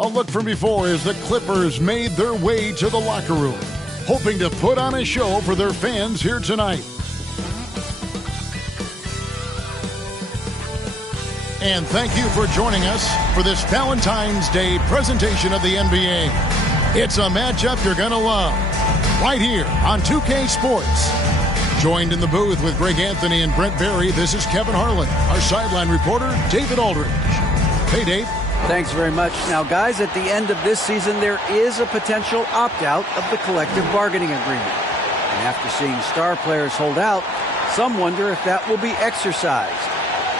A look from before as the Clippers made their way to the locker room, hoping to put on a show for their fans here tonight. And thank you for joining us for this Valentine's Day presentation of the NBA. It's a matchup you're going to love, right here on 2K Sports. Joined in the booth with Greg Anthony and Brent Barry, this is Kevin Harlan. Our sideline reporter, David Aldridge. Hey, Dave. Thanks very much. Now, guys, at the end of this season, there is a potential opt-out of the collective bargaining agreement. And after seeing star players hold out, some wonder if that will be exercised.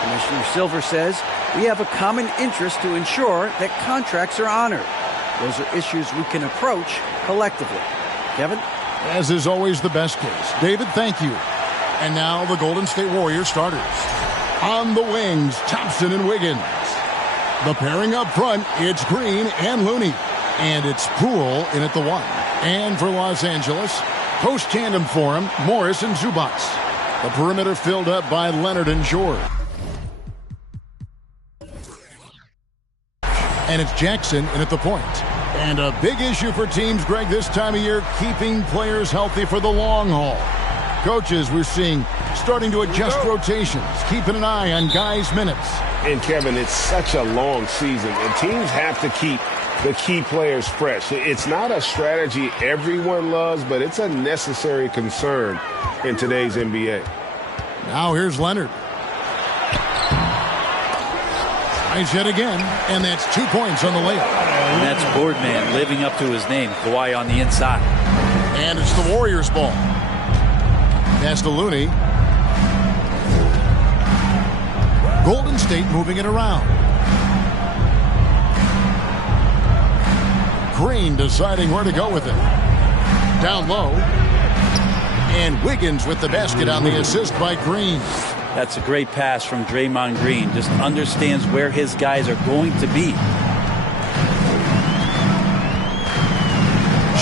Commissioner Silver says we have a common interest to ensure that contracts are honored. Those are issues we can approach collectively. Kevin? As is always the best case. David, thank you. And now the Golden State Warriors starters. On the wings, Thompson and Wiggins. The pairing up front, it's Green and Looney. And it's Poole in at the 1. And for Los Angeles, post tandem for him, Morris and Zubac. The perimeter filled up by Leonard and George. And it's Jackson in at the point. And a big issue for teams, Greg, this time of year, keeping players healthy for the long haul. Coaches, we're seeing, starting to adjust rotations, keeping an eye on guys' minutes. And, Kevin, it's such a long season, and teams have to keep the key players fresh. It's not a strategy everyone loves, but it's a necessary concern in today's NBA. Now here's Leonard. Tries yet again, and that's 2 points on the layup. And that's Boardman living up to his name, Kawhi on the inside. And it's the Warriors' ball. Pass to Looney. Golden State moving it around. Green deciding where to go with it. Down low. And Wiggins with the basket on the assist by Green. That's a great pass from Draymond Green. Just understands where his guys are going to be.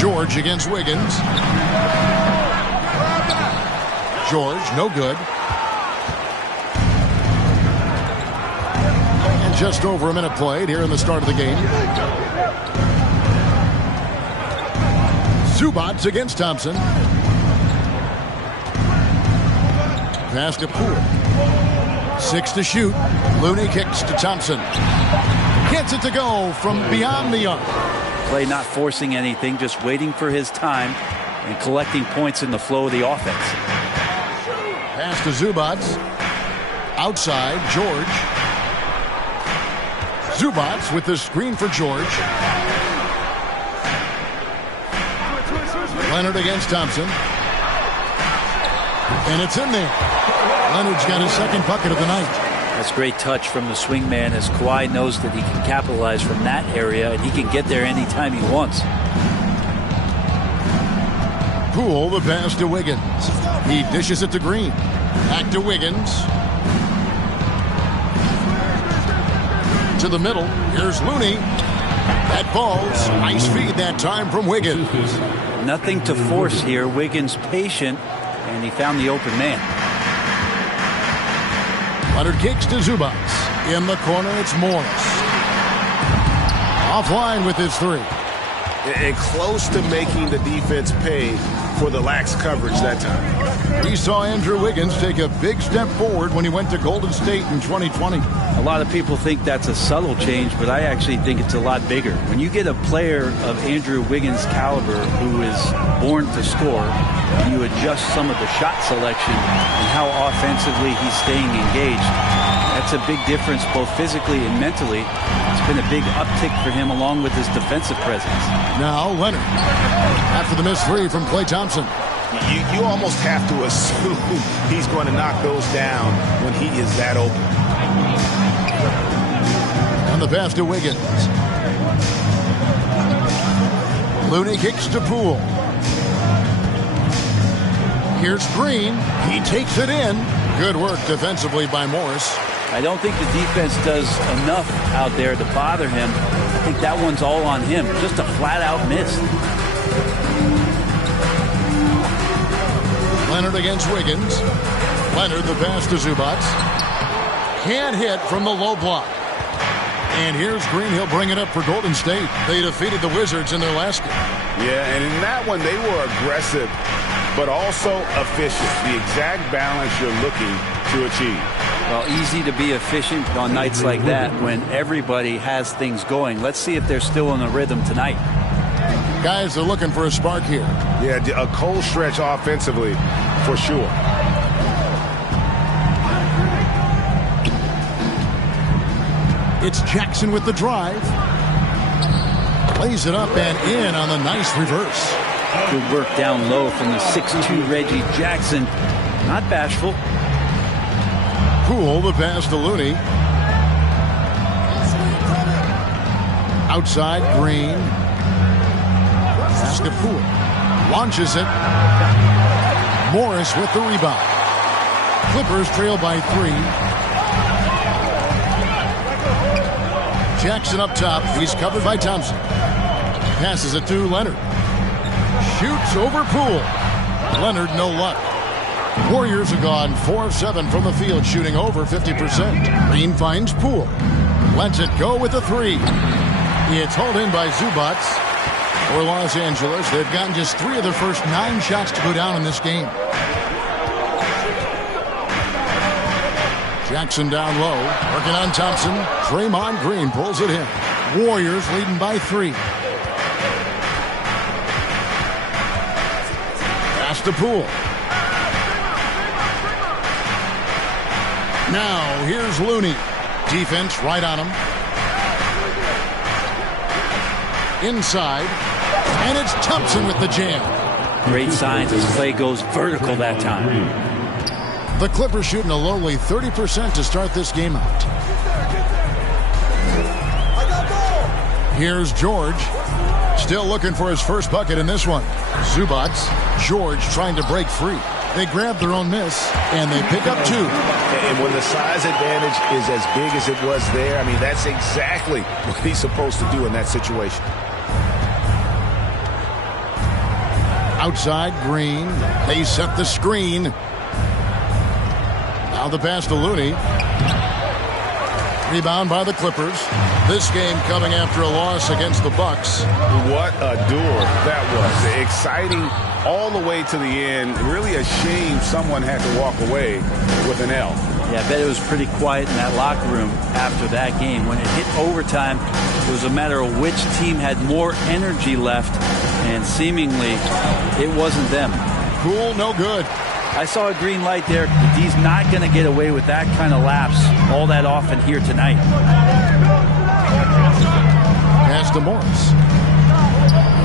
George against Wiggins. George, no good. And just over a minute played here in the start of the game. Zubac against Thompson. Pass to Poole. 6 to shoot. Looney kicks to Thompson. Gets it to go from beyond the arc. Play not forcing anything, just waiting for his time and collecting points in the flow of the offense. Pass to Zubac. Outside, George. Zubac with the screen for George. Leonard against Thompson. And it's in there. Leonard's got his second bucket of the night. That's great touch from the swingman as Kawhi knows that he can capitalize from that area and he can get there anytime he wants. Poole, the pass to Wiggins. He dishes it to Green. Back to Wiggins. To the middle. Here's Looney. That falls. Nice feed that time from Wiggins. Nothing to force here. Wiggins patient, and he found the open man. Leonard kicks to Zubac. In the corner, it's Morris. Offline with his 3. And close to making the defense pay for the lax coverage that time. We saw Andrew Wiggins take a big step forward when he went to Golden State in 2020. A lot of people think that's a subtle change, but I actually think it's a lot bigger. When you get a player of Andrew Wiggins' caliber who is born to score, you adjust some of the shot selection and how offensively he's staying engaged. That's a big difference both physically and mentally. It's been a big uptick for him along with his defensive presence. Now Leonard. After the missed 3 from Klay Thompson. You almost have to assume he's going to knock those down when he is that open. And the pass to Wiggins. Looney kicks to Poole. Here's Green. He takes it in. Good work defensively by Morris. I don't think the defense does enough out there to bother him. I think that one's all on him. Just a flat-out miss. Leonard against Wiggins. Leonard the pass to Zubac. Can't hit from the low block. And here's Green. He'll bring it up for Golden State. They defeated the Wizards in their last game. Yeah, and in that one, they were aggressive, but also efficient. The exact balance you're looking to achieve. Well, easy to be efficient on nights like that when everybody has things going. Let's see if they're still in a rhythm tonight. Guys are looking for a spark here. Yeah, a cold stretch offensively, for sure. It's Jackson with the drive. Plays it up and in on the nice reverse. Good work down low from the 6'2 Reggie Jackson. Not bashful. Poole the pass to Looney. Outside, Green. Pass to Poole. Launches it. Morris with the rebound. Clippers trail by 3. Jackson up top. He's covered by Thompson. Passes it to Leonard. Shoots over Poole. Leonard, no luck. Warriors have gone 4 of 7 from the field, shooting over 50%. Green finds Poole. Lets it go with a 3. It's hauled in by Zubac. For Los Angeles, they've gotten just 3 of their first 9 shots to go down in this game. Jackson down low, working on Thompson. Draymond Green pulls it in. Warriors leading by 3. Pass to Poole. Now, here's Looney. Defense right on him. Inside. And it's Thompson with the jam. Great signs as play goes vertical that time. The Clippers shooting a lowly 30% to start this game out. Here's George. Still looking for his first bucket in this one. Zubac. George trying to break free. They grab their own miss, and they pick up 2. And when the size advantage is as big as it was there, I mean, that's exactly what he's supposed to do in that situation. Outside, Green. They set the screen. Now the pass to Looney. Rebound by the Clippers. This game coming after a loss against the Bucks. What a duel that was. Exciting all the way to the end. Really a shame someone had to walk away with an L. Yeah, I bet it was pretty quiet in that locker room after that game. When it hit overtime, it was a matter of which team had more energy left, and seemingly it wasn't them. Poole, no good. I saw a green light there. He's not going to get away with that kind of lapse all that often here tonight. Pass to Morris.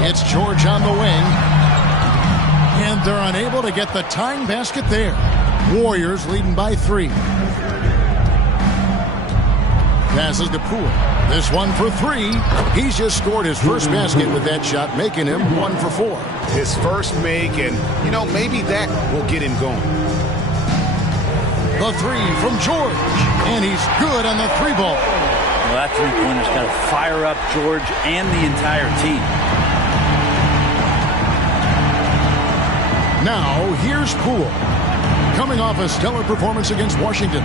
It's George on the wing. And they're unable to get the tying basket there. Warriors leading by 3. Passes to Poole. This one for 3. He's just scored his first basket with that shot, making him 1 for 4. His first make, and, you know, maybe that will get him going. The 3 from George. And he's good on the 3-ball. Well, that three-pointer's got to fire up George and the entire team. Now, here's Poole. Coming off a stellar performance against Washington.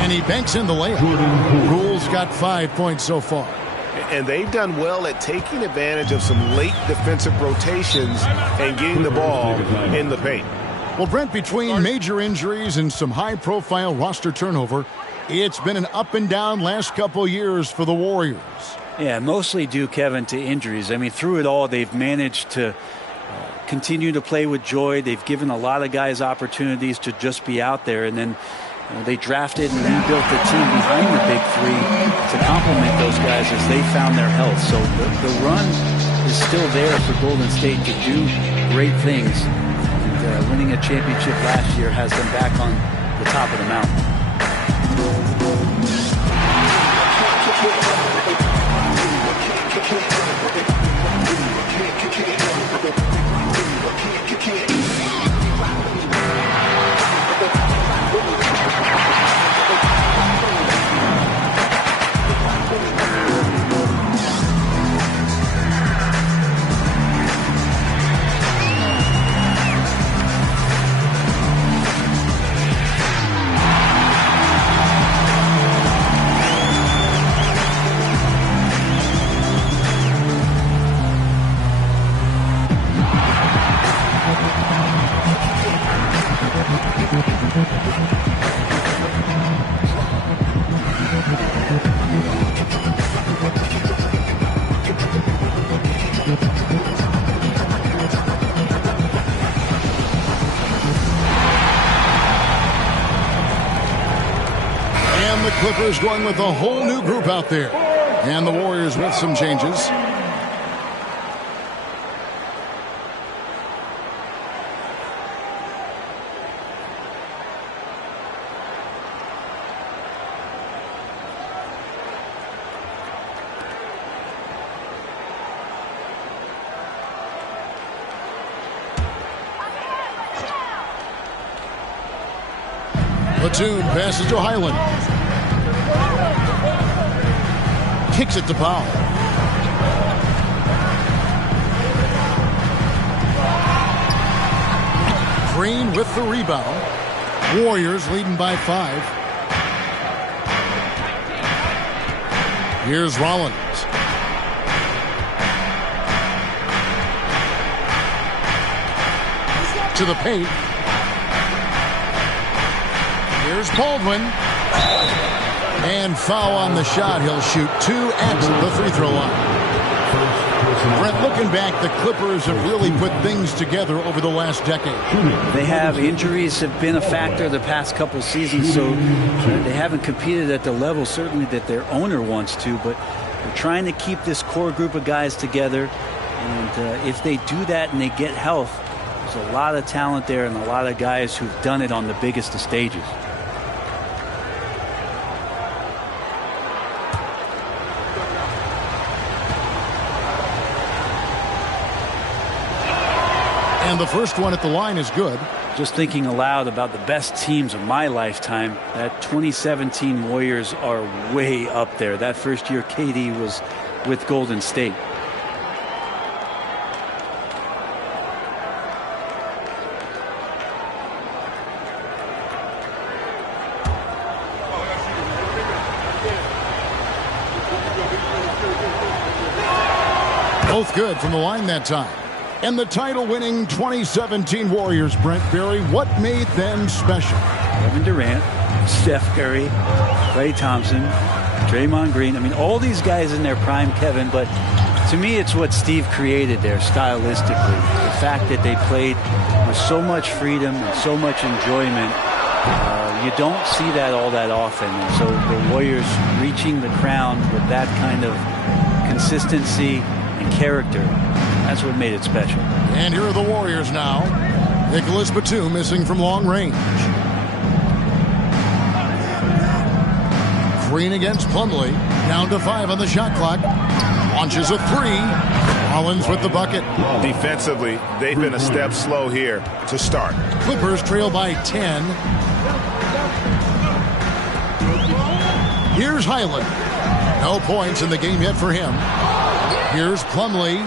And he banks in the layup. Rule's got 5 points so far. And they've done well at taking advantage of some late defensive rotations and getting the ball in the paint. Well, Brent, between major injuries and some high-profile roster turnover, it's been an up-and-down last couple years for the Warriors. Yeah, mostly due, Kevin, to injuries. I mean, through it all, they've managed to continue to play with joy. They've given a lot of guys opportunities to just be out there, and then they drafted and rebuilt the team behind the big 3 to complement those guys as they found their health. So the run is still there for Golden State to do great things. And winning a championship last year has them back on the top of the mountain. And the Clippers going with a whole new group out there. And the Warriors with some changes. Platoon passes to Highland. Kicks it to Powell. Green with the rebound. Warriors leading by 5. Here's Rollins. To the paint. Here's Baldwin. And foul on the shot. He'll shoot 2 at the free throw line. Brent, looking back, the Clippers have really put things together over the last decade. They have. Injuries have been a factor the past couple seasons, so they haven't competed at the level certainly that their owner wants to, but they're trying to keep this core group of guys together. And if they do that and they get health, there's a lot of talent there and a lot of guys who've done it on the biggest of stages. And the first one at the line is good. Just thinking aloud about the best teams of my lifetime, that 2017 Warriors are way up there. That first year KD was with Golden State. Both good from the line that time. And the title-winning 2017 Warriors, Brent Barry, what made them special? Kevin Durant, Steph Curry, Klay Thompson, Draymond Green. I mean, all these guys in their prime, Kevin, but to me it's what Steve created there stylistically. The fact that they played with so much freedom and so much enjoyment. You don't see that all that often. And so the Warriors reaching the crown with that kind of consistency and character, that's what made it special. And here are the Warriors now. Nicholas Batum missing from long range. Green against Plumlee. Down to 5 on the shot clock. Launches a 3. Rollins with the bucket. Defensively, they've been a step slow here to start. Clippers trail by 10. Here's Highland. No points in the game yet for him. Here's Plumlee.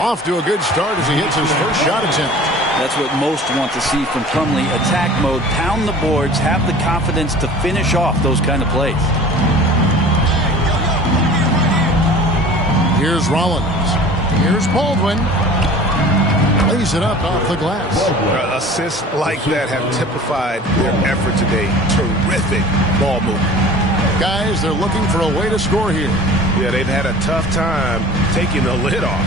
Off to a good start as he hits his first shot attempt. That's what most want to see from Plumlee. Attack mode, pound the boards, have the confidence to finish off those kind of plays. Here's Rollins. Here's Baldwin. Lays it up off the glass. Assists like that have typified their effort today. Terrific ball movement. Guys, they're looking for a way to score here. Yeah, they've had a tough time taking the lid off.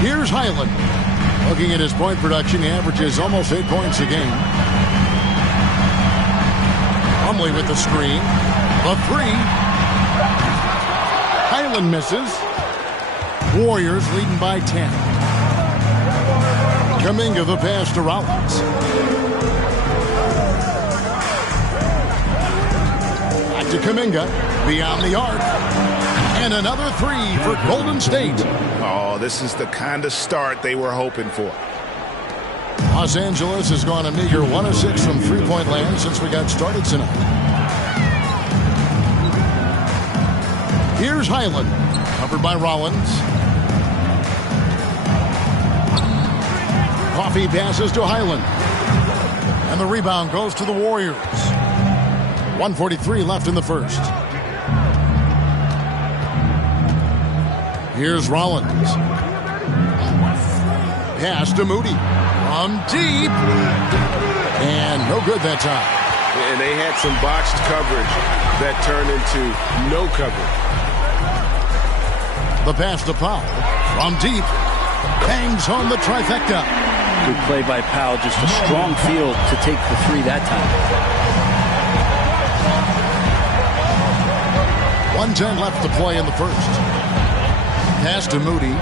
Here's Highland. Looking at his point production, he averages almost 8 points a game. Plumlee with the screen. The 3. Highland misses. Warriors leading by 10. Kuminga the pass to Rollins. Back to Kuminga. Beyond the arc. And another 3 for Golden State. Oh, this is the kind of start they were hoping for. Los Angeles has gone a meager 1 of 6 from three-point land since we got started tonight. Here's Highland. Covered by Rollins. Coffee passes to Highland. And the rebound goes to the Warriors. 1:43 left in the first. Here's Rollins. Pass to Moody. From deep. And no good that time. And they had some botched coverage that turned into no coverage. The pass to Powell. From deep. Bangs home the trifecta. Good play by Powell. Just a strong field to take the three that time. 1:10 left to play in the first. Pass to Moody.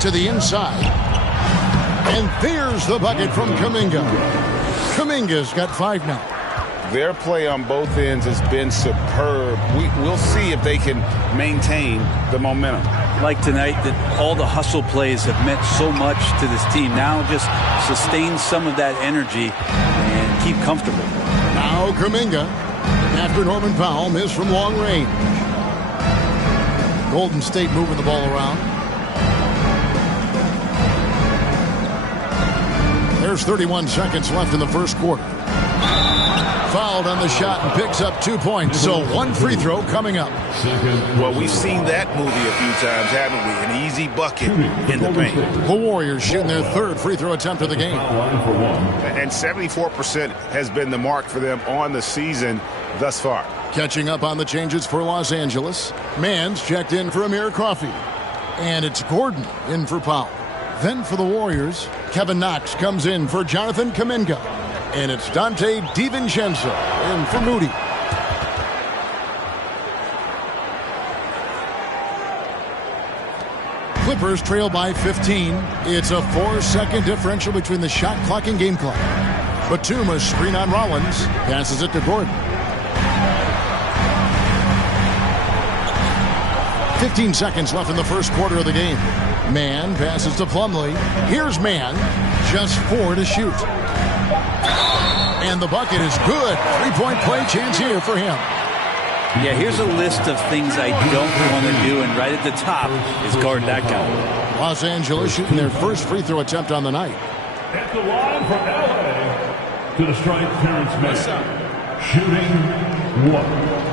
To the inside. And there's the bucket from Kuminga. Kuminga's got 5 now. Their play on both ends has been superb. We'll see if they can maintain the momentum. Like tonight, that all the hustle plays have meant so much to this team. Now just sustain some of that energy and keep comfortable. Now Kuminga, after Norman Powell missed from long range. Golden State moving the ball around. There's 31 seconds left in the first quarter. Fouled on the shot and picks up 2 points. So 1 free throw coming up. Well, we've seen that movie a few times, haven't we? An easy bucket in the paint. The Warriors shooting their 3rd free throw attempt of the game. And 74% has been the mark for them on the season thus far. Catching up on the changes for Los Angeles. Mann's checked in for Amir Coffey. And it's Gordon in for Powell. Then for the Warriors, Kevin Knox comes in for Jonathan Kuminga. And it's Dante DiVincenzo in for Moody. Clippers trail by 15. It's a 4-second differential between the shot clock and game clock. Batum screen on Rollins. Passes it to Gordon. 15 seconds left in the first quarter of the game. Mann passes to Plumlee. Here's Mann. Just 4 to shoot. And the bucket is good. 3-point play chance here for him. Yeah, here's a list of things I don't want to do, and right at the top is guard that guy. Los Angeles shooting their first free throw attempt on the night. At the line for LA, to the strike, Terrence Mann. Shooting 1.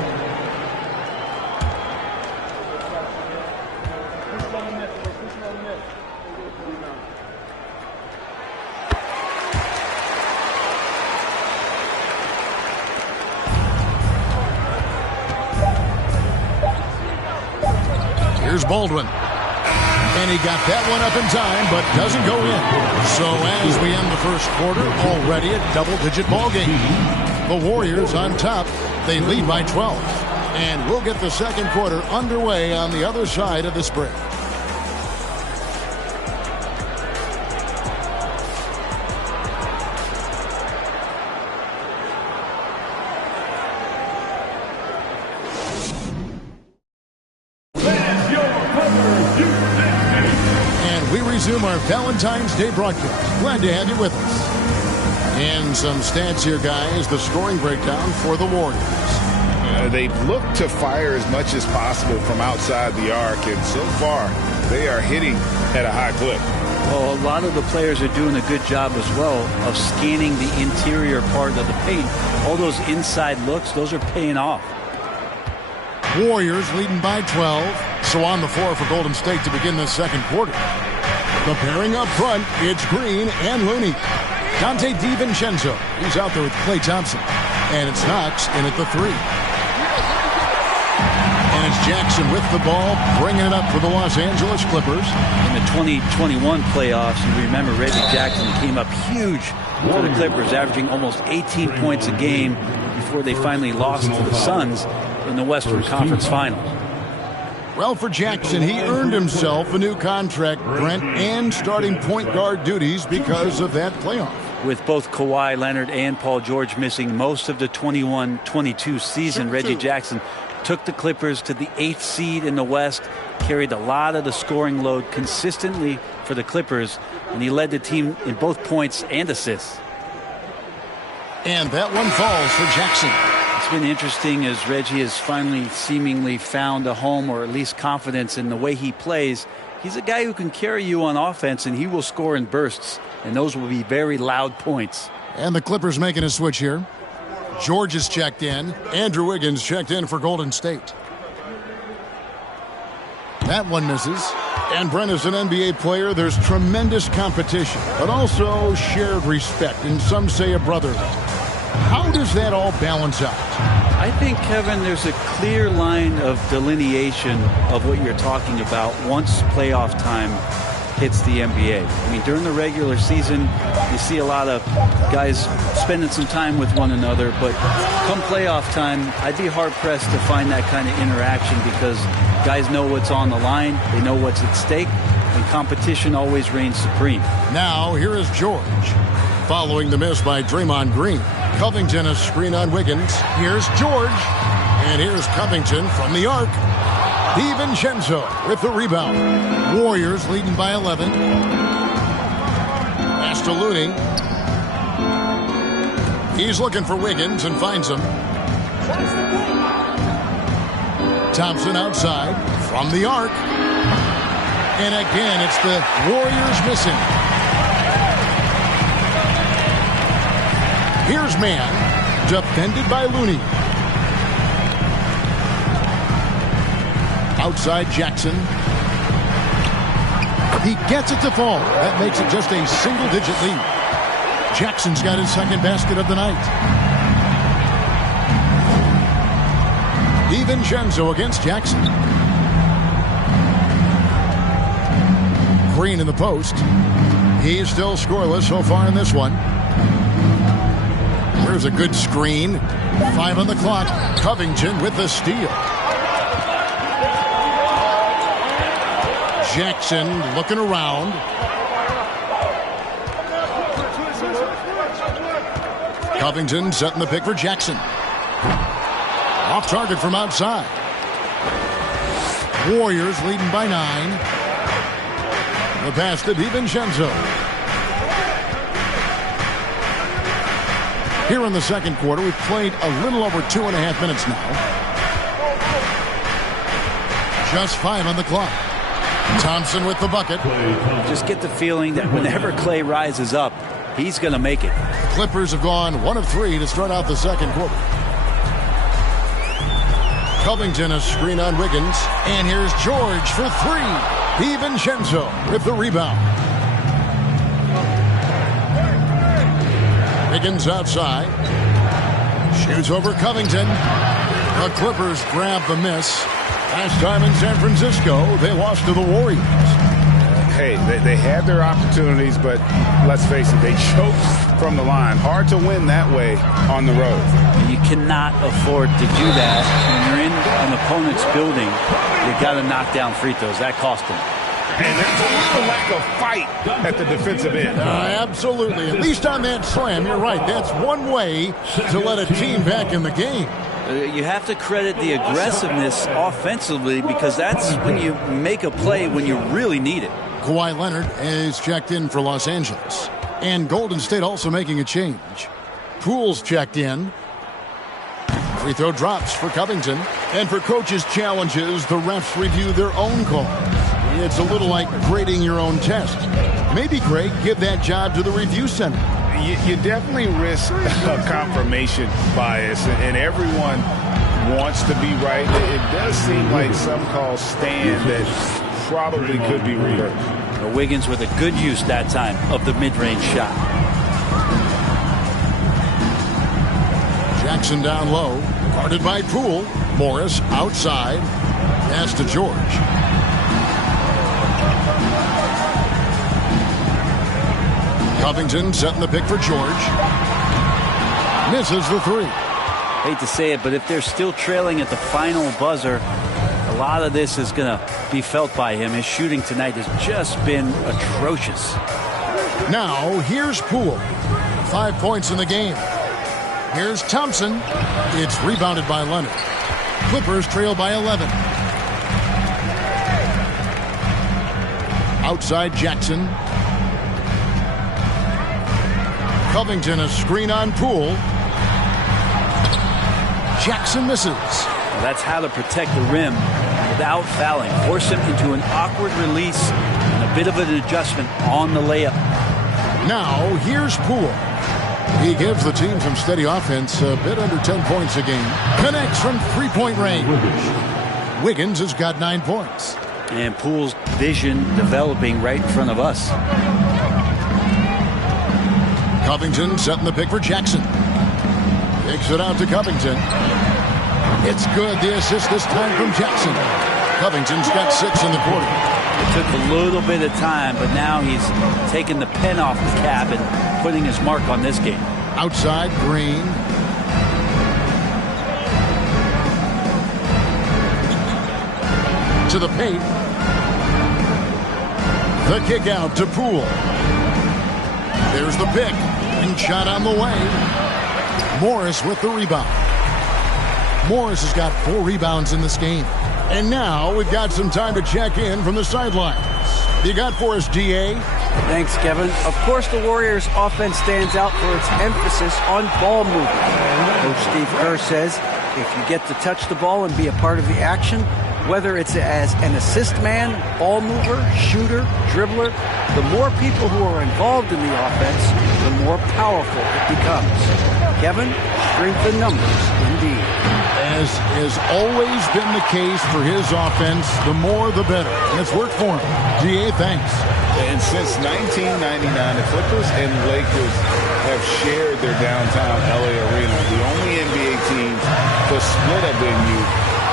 Here's Baldwin. And he got that one up in time, but doesn't go in. So as we end the first quarter, already a double-digit ball game. The Warriors on top. They lead by 12. And we'll get the second quarter underway on the other side of this break. Resume our Valentine's Day broadcast. Glad to have you with us. And some stats here, guys. The scoring breakdown for the Warriors. They've looked to fire as much as possible from outside the arc, and so far they are hitting at a high clip. Well, a lot of the players are doing a good job as well of scanning the interior part of the paint. All those inside looks, those are paying off. Warriors leading by 12. So on the floor for Golden State to begin this second quarter. The pairing up front, it's Green and Looney. Dante DiVincenzo, he's out there with Klay Thompson. And it's Knox in at the 3. And it's Jackson with the ball, bringing it up for the Los Angeles Clippers. In the 2021 playoffs, you remember Reggie Jackson came up huge for the Clippers, averaging almost 18 points a game before they finally lost to the Suns in the Western Conference Finals. Well, for Jackson, he earned himself a new contract, Brent, and starting point guard duties because of that playoff. With both Kawhi Leonard and Paul George missing most of the 21-22 season, Reggie Jackson took the Clippers to the 8th seed in the West, carried a lot of the scoring load consistently for the Clippers, and he led the team in both points and assists. And that one falls for Jackson. It's been interesting as Reggie has finally seemingly found a home, or at least confidence in the way he plays. He's a guy who can carry you on offense, and he will score in bursts, and those will be very loud points. And the Clippers making a switch here. George is checked in. Andrew Wiggins checked in for Golden State. That one misses. And Brent, as an NBA player, there's tremendous competition, but also shared respect, and some say a brotherhood. How does that all balance out? I think, Kevin, there's a clear line of delineation of what you're talking about once playoff time hits the NBA. I mean, during the regular season, you see a lot of guys spending some time with one another, but come playoff time, I'd be hard-pressed to find that kind of interaction because guys know what's on the line, they know what's at stake, and competition always reigns supreme. Now, here is George. Following the miss by Draymond Green. Covington a screen on Wiggins. Here's George. And here's Covington from the arc. DiVincenzo with the rebound. Warriors leading by 11. Pass to Looney. He's looking for Wiggins and finds him. Thompson outside from the arc. And again, it's the Warriors missing. Here's man, defended by Looney. Outside Jackson. He gets it to fall. That makes it just a single-digit lead. Jackson's got his second basket of the night. DiVincenzo against Jackson. Green in the post. He's still scoreless so far in this one. Here's a good screen. 5 on the clock. Covington with the steal. Jackson looking around. Covington setting the pick for Jackson. Off target from outside. Warriors leading by 9. The pass to DiVincenzo. Here in the second quarter, we've played a little over 2.5 minutes now. Just 5 on the clock. Thompson with the bucket. Just get the feeling that whenever Clay rises up, he's going to make it. Clippers have gone 1 of 3 to start out the second quarter. Covington a screen on Wiggins. And here's George for 3. DiVincenzo with the rebound. Wiggins outside. Shoots over Covington. The Clippers grab the miss. Last time in San Francisco, they lost to the Warriors. Hey, they had their opportunities, but let's face it, they choked from the line. Hard to win that way on the road. You cannot afford to do that. When you're in an opponent's building, you got to knock down free throws. That cost them. And there's a little lack of fight at the defensive end. Absolutely. At least on that slam, you're right. That's one way to let a team back in the game. You have to credit the aggressiveness offensively because that's when you make a play when you really need it. Kawhi Leonard is checked in for Los Angeles. And Golden State also making a change. Poole's checked in. Free throw drops for Covington. And for coaches' challenges, the refs review their own calls. It's a little like grading your own test. Maybe, Greg, give that job to the review center. You definitely risk a confirmation bias, and everyone wants to be right. It does seem like some calls stand that probably could be reversed. Wiggins with a good use that time of the mid-range shot. Jackson down low, guarded by Poole. Morris outside. Pass to George. Covington setting the pick for George. Misses the 3. Hate to say it, but if they're still trailing at the final buzzer, a lot of this is going to be felt by him. His shooting tonight has just been atrocious. Now, here's Poole. 5 points in the game. Here's Thompson. It's rebounded by Leonard. Clippers trail by 11. Outside Jackson. Covington a screen on Poole. Jackson misses. Well, that's how to protect the rim without fouling. Force him into an awkward release and a bit of an adjustment on the layup. Now here's Poole. He gives the team some steady offense, a bit under 10 points a game. Connects from 3-point range. Wiggins has got 9 points. And Poole's vision developing right in front of us. Covington setting the pick for Jackson. Takes it out to Covington. It's good. The assist this time from Jackson. Covington's got 6 in the quarter. It took a little bit of time, but now he's taking the pen off the cap and putting his mark on this game. Outside, Green. To the paint. The kick out to Poole. There's the pick. And shot on the way. Morris with the rebound. Morris has got 4 rebounds in this game. And now we've got some time to check in from the sidelines. You got for us, DA? Thanks, Kevin. Of course, the Warriors' offense stands out for its emphasis on ball movement. Coach Steve Kerr says if you get to touch the ball and be a part of the action, whether it's as an assist man, ball mover, shooter, dribbler, the more people who are involved in the offense, the more powerful it becomes. Kevin, strength in numbers, indeed. As has always been the case for his offense, the more the better. And it's worked for him. DA, thanks. And since 1999, the Clippers and Lakers have shared their downtown LA arena, the only NBA teams to split a venue,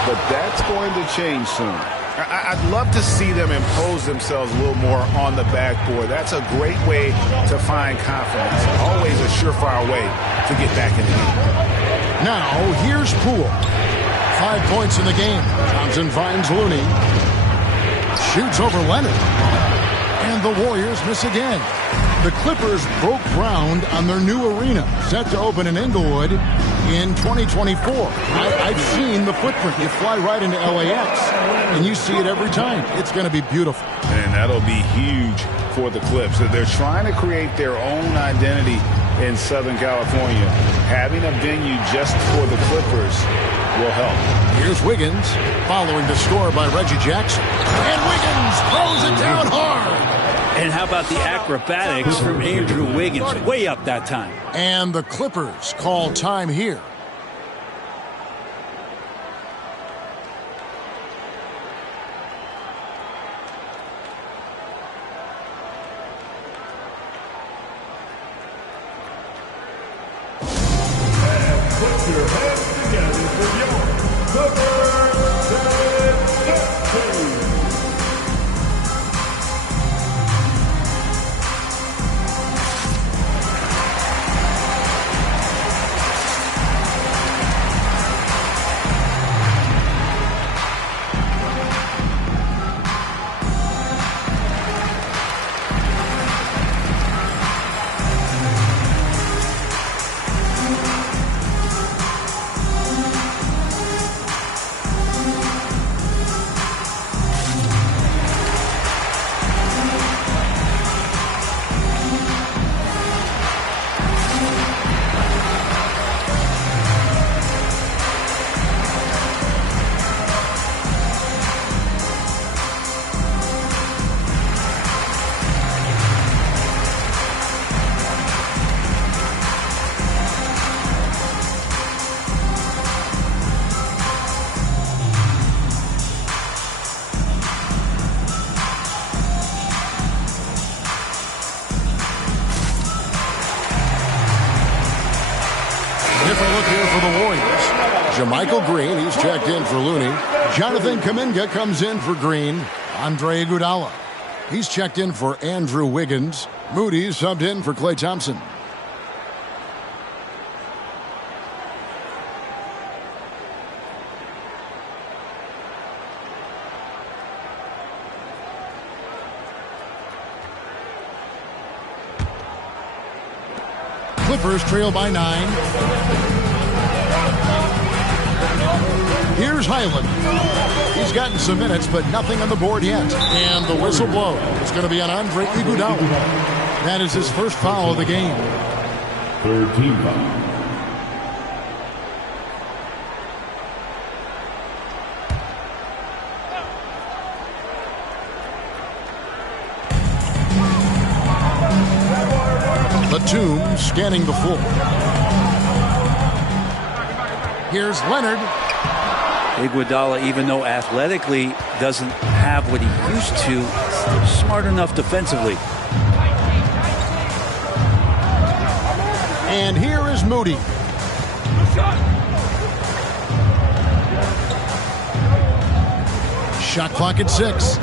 but that's going to change soon. I'd love to see them impose themselves a little more on the backboard. That's a great way to find confidence. Always a surefire way to get back in the game. Now, here's Poole. 5 points in the game. Thompson finds Looney. Shoots over Leonard. And the Warriors miss again. The Clippers broke ground on their new arena, set to open in Inglewood in 2024. I've seen the footprint. You fly right into LAX, and you see it every time. It's going to be beautiful. And that'll be huge for the Clips. They're trying to create their own identity in Southern California. Having a venue just for the Clippers will help. Here's Wiggins, following the score by Reggie Jackson. And Wiggins throws it down hard. And how about the acrobatics from Andrew Wiggins? Way up that time. And the Clippers call time here. And put your hands together for your Clippers and Different look here for the Warriors. Jermichael Green, he's checked in for Looney. Jonathan Kuminga comes in for Green. Andre Iguodala, he's checked in for Andrew Wiggins. Moody subbed in for Klay Thompson. Clippers trail by 9. Here's Highland. He's gotten some minutes, but nothing on the board yet. And the whistle blows. It's going to be on Andre Iguodala. That is his first foul of the game. third team foul. Batum scanning the floor. Here's Leonard. Iguodala, even though athletically doesn't have what he used to, still smart enough defensively. And here is Moody. Shot clock at 6.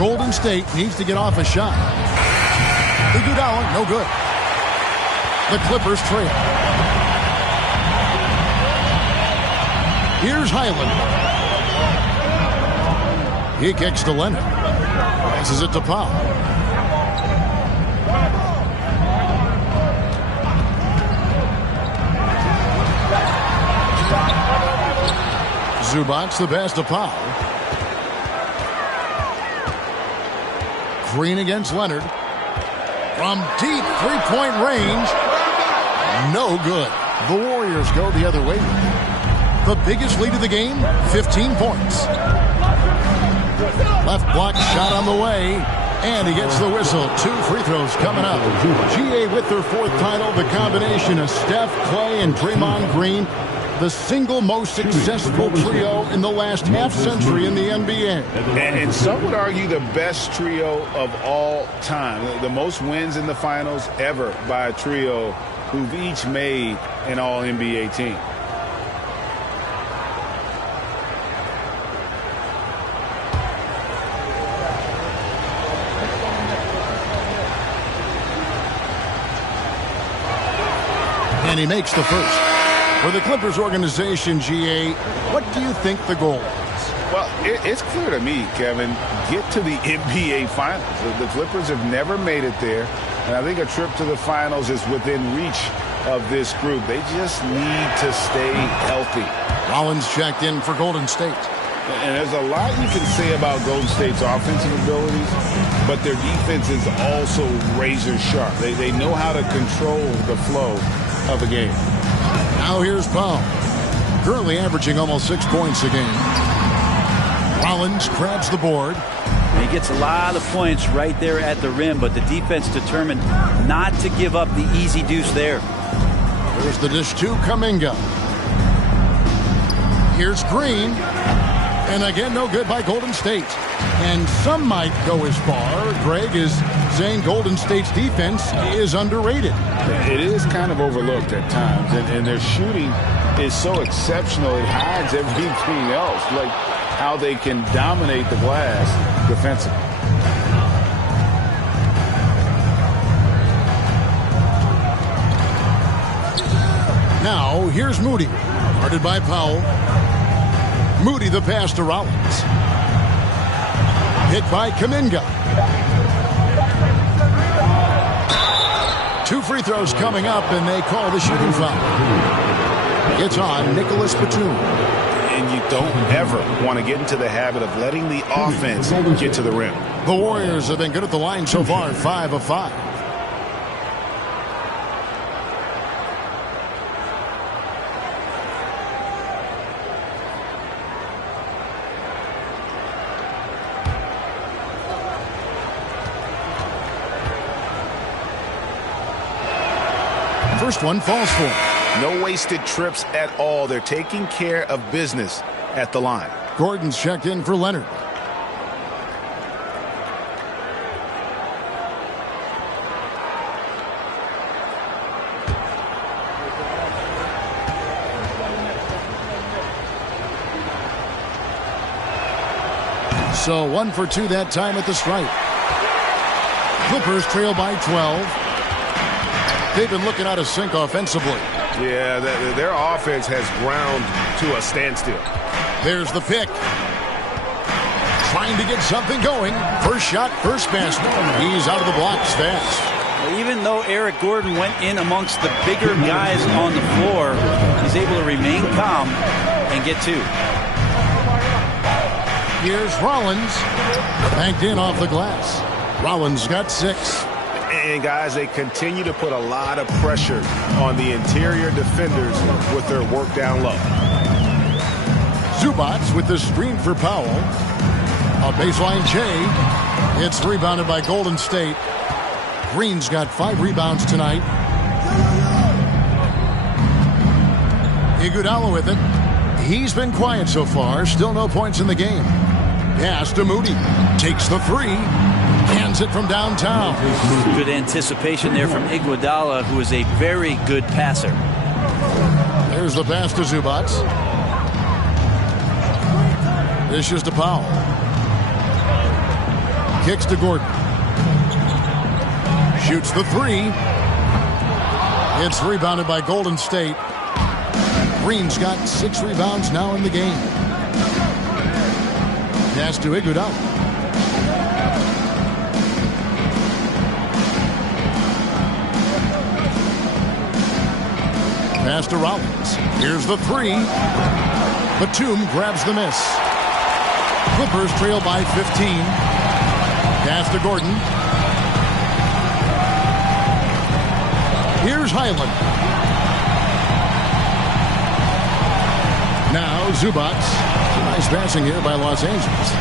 Golden State needs to get off a shot. Iguodala, no good. The Clippers trail. Here's Highland. He kicks to Leonard. Passes it to Powell. Zubac the pass to Powell. Green against Leonard. From deep three-point range. No good. The Warriors go the other way. The biggest lead of the game, 15 points. Left block shot on the way. And he gets the whistle. 2 free throws coming up. GA with their 4th title. The combination of Steph, Clay, and Draymond Green. The single most successful trio in the last half-century in the NBA. And some would argue the best trio of all time. The most wins in the finals ever by a trio who've each made an All-NBA team. And he makes the first. For the Clippers organization, GA, what do you think the goal is? Well, it's clear to me, Kevin, get to the NBA Finals. The Clippers have never made it there, and I think a trip to the Finals is within reach of this group. They just need to stay healthy. Rollins checked in for Golden State. And there's a lot you can say about Golden State's offensive abilities, but their defense is also razor sharp. They know how to control the flow of a game. Now here's Powell. Currently averaging almost 6 points a game. Rollins grabs the board. He gets a lot of points right there at the rim, but the defense determined not to give up the easy deuce there. There's the dish to Kuminga. Here's Green. And again, no good by Golden State. And some might go as far, Greg, is saying Golden State's defense is underrated. It is kind of overlooked at times, and their shooting is so exceptional it hides everything else, like how they can dominate the glass defensively. Now, here's Moody. Guarded by Powell. Moody the pass to Rollins. Hit by Kuminga. 2 free throws coming up, and they call the shooting foul. It's on Nicholas Batum. And you don't ever want to get into the habit of letting the offense get to the rim. The Warriors have been good at the line so far, 5 of 5. First one falls for him. No wasted trips at all. They're taking care of business at the line. Gordon's checked in for Leonard. So 1 for 2 that time at the stripe. Clippers trail by 12. They've been looking out of sync offensively. Yeah, their offense has ground to a standstill. There's the pick. Trying to get something going. First shot, first basket. He's out of the blocks fast. Even though Eric Gordon went in amongst the bigger guys on the floor, he's able to remain calm and get 2. Here's Rollins. Banked in off the glass. Rollins got 6. And, guys, they continue to put a lot of pressure on the interior defenders with their work down low. Zubac with the screen for Powell. A baseline J. It's rebounded by Golden State. Green's got 5 rebounds tonight. Iguodala with it. He's been quiet so far. Still no points in the game. Pass to Moody. Takes the three. Hands it from downtown. Good anticipation there from Iguodala, who is a very good passer. There's the pass to Zubac. Dishes to Powell. Kicks to Gordon. Shoots the three. It's rebounded by Golden State. Green's got 6 rebounds now in the game. Pass to Iguodala. Pass to Rollins. Here's the three. Batum grabs the miss. Clippers trail by 15. Pass to Gordon. Here's Highland. Now Zubac. Nice passing here by Los Angeles.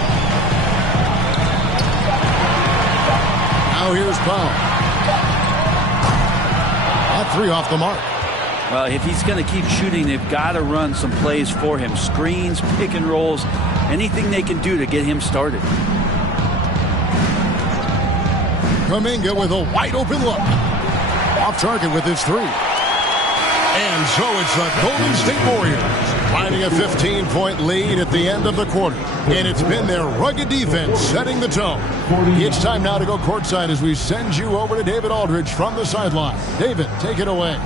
Now here's Powell. That three off the mark. Well, if he's going to keep shooting, they've got to run some plays for him. Screens, pick and rolls, anything they can do to get him started. Kuminga with a wide open look. Off target with his three. And so it's the Golden State Warriors finding a 15-point lead at the end of the quarter. And it's been their rugged defense setting the tone. It's time now to go courtside as we send you over to David Aldridge from the sideline. David, take it away.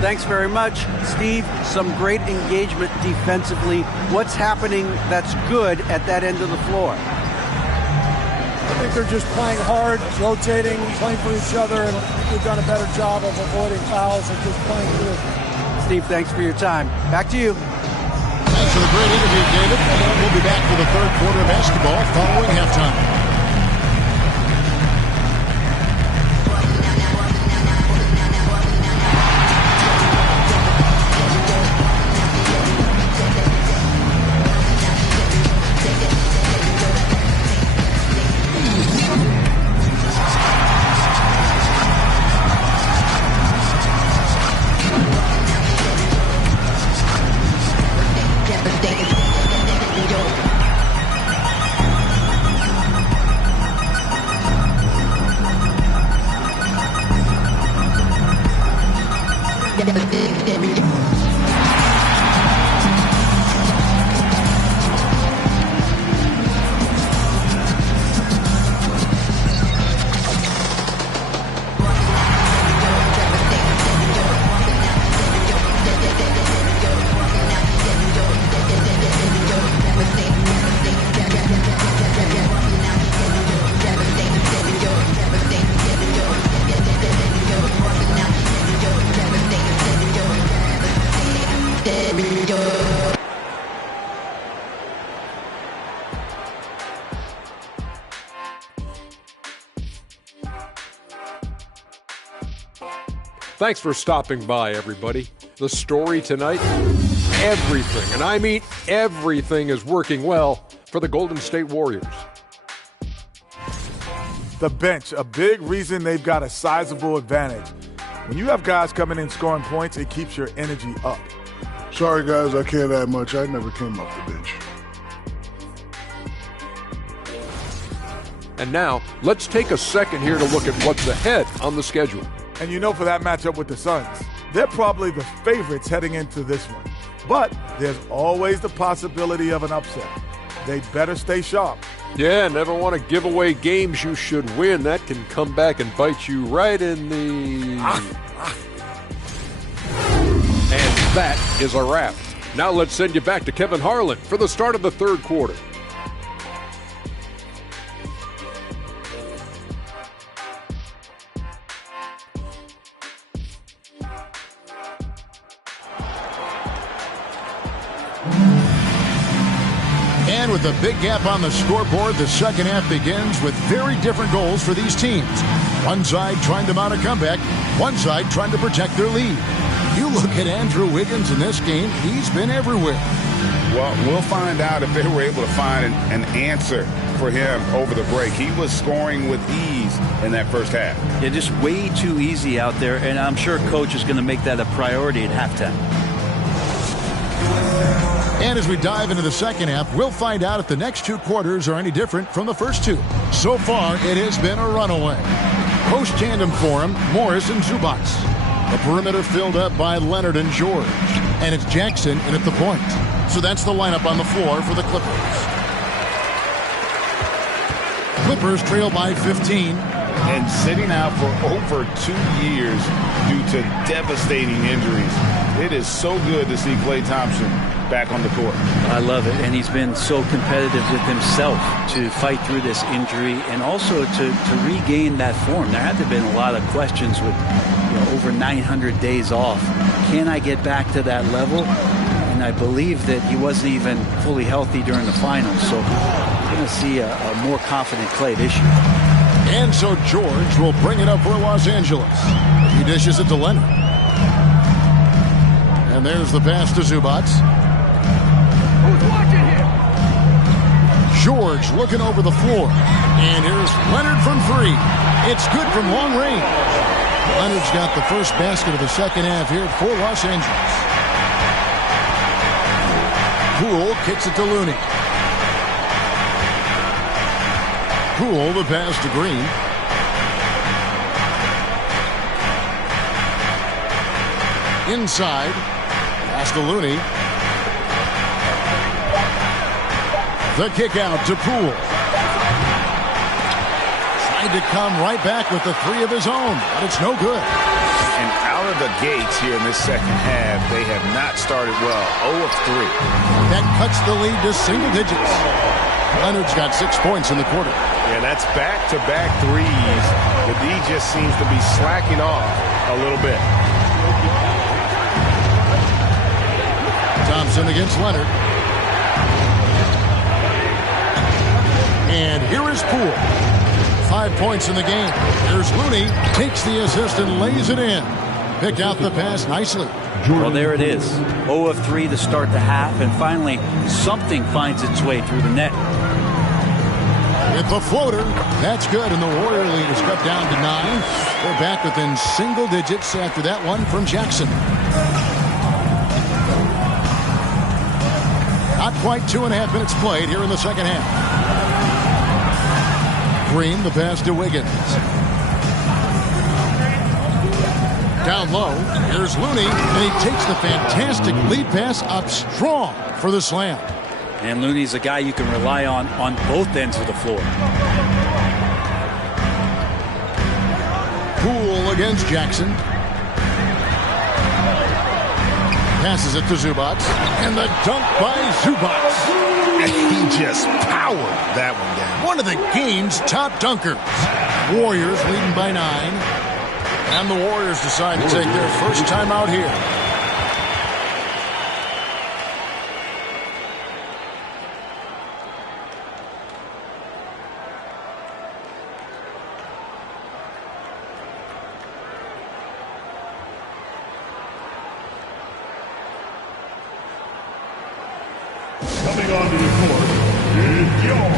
Thanks very much, Steve. Some great engagement defensively. What's happening that's good at that end of the floor? I think they're just playing hard, rotating, playing for each other, and we've done a better job of avoiding fouls and just playing through. Steve, thanks for your time. Back to you. Thanks for the great interview, David. And we'll be back for the third quarter of basketball following halftime. Thanks for stopping by, everybody. The story tonight, everything, and I mean everything, is working well for the Golden State Warriors. The bench, a big reason they've got a sizable advantage. When you have guys coming in scoring points, it keeps your energy up. Sorry, guys, I can't add much. I never came off the bench. And now, let's take a second here to look at what's ahead on the schedule. And you know, for that matchup with the Suns, they're probably the favorites heading into this one. But there's always the possibility of an upset. They better stay sharp. Yeah, never want to give away games you should win. That can come back and bite you right in the... And that is a wrap. Now let's send you back to Kevin Harlan for the start of the third quarter. And with a big gap on the scoreboard, the second half begins with very different goals for these teams. One side trying to mount a comeback, one side trying to protect their lead. You look at Andrew Wiggins in this game, he's been everywhere. Well, we'll find out if they were able to find an answer for him over the break. He was scoring with ease in that first half. Yeah, just way too easy out there, and I'm sure Coach is going to make that a priority at halftime. And as we dive into the second half, we'll find out if the next 2 quarters are any different from the first 2. So far, it has been a runaway. Post tandem for him, Morris and Zubac. The perimeter filled up by Leonard and George. And it's Jackson in at the point. So that's the lineup on the floor for the Clippers. Clippers trail by 15. And sitting out for over 2 years due to devastating injuries. It is so good to see Klay Thompson back on the court. I love it, and he's been so competitive with himself to fight through this injury and also to regain that form. There had to have been a lot of questions with over 900 days off. Can I get back to that level? And I believe that he wasn't even fully healthy during the finals, so we're going to see a more confident Klay this year. And so George will bring it up for Los Angeles. He dishes it to Leonard. And there's the pass to Zubac. Who's watching here? George looking over the floor. And here's Leonard from 3. It's good from long range. Leonard's got the first basket of the second half here for Los Angeles. Poole kicks it to Looney. Poole the pass to Green. Inside. Pass to Looney. The kick out to Poole. Tried to come right back with the 3 of his own, but it's no good. And out of the gates here in this second half, they have not started well. 0 of 3. That cuts the lead to single digits. Leonard's got 6 points in the quarter. Yeah, that's back-to-back threes. The D just seems to be slacking off a little bit. Thompson against Leonard. And here is Poole. 5 points in the game. Here's Looney. Takes the assist and lays it in. Picked out the pass nicely. Well, there it is. 0 of 3 to start the half, and finally something finds its way through the net. With the floater, that's good, and the Warrior lead is cut down to 9. They're back within single digits after that one from Jackson. Not quite 2.5 minutes played here in the second half. Green, the pass to Wiggins. Down low, here's Looney, and he takes the fantastic lead pass up strong for the slam. And Looney's a guy you can rely on both ends of the floor. Poole against Jackson. Passes it to Zubac. And the dunk by Zubac. He just powered that one down. One of the game's top dunkers. Warriors leading by 9. And the Warriors decide to take their first time out here. Coming onto the court is your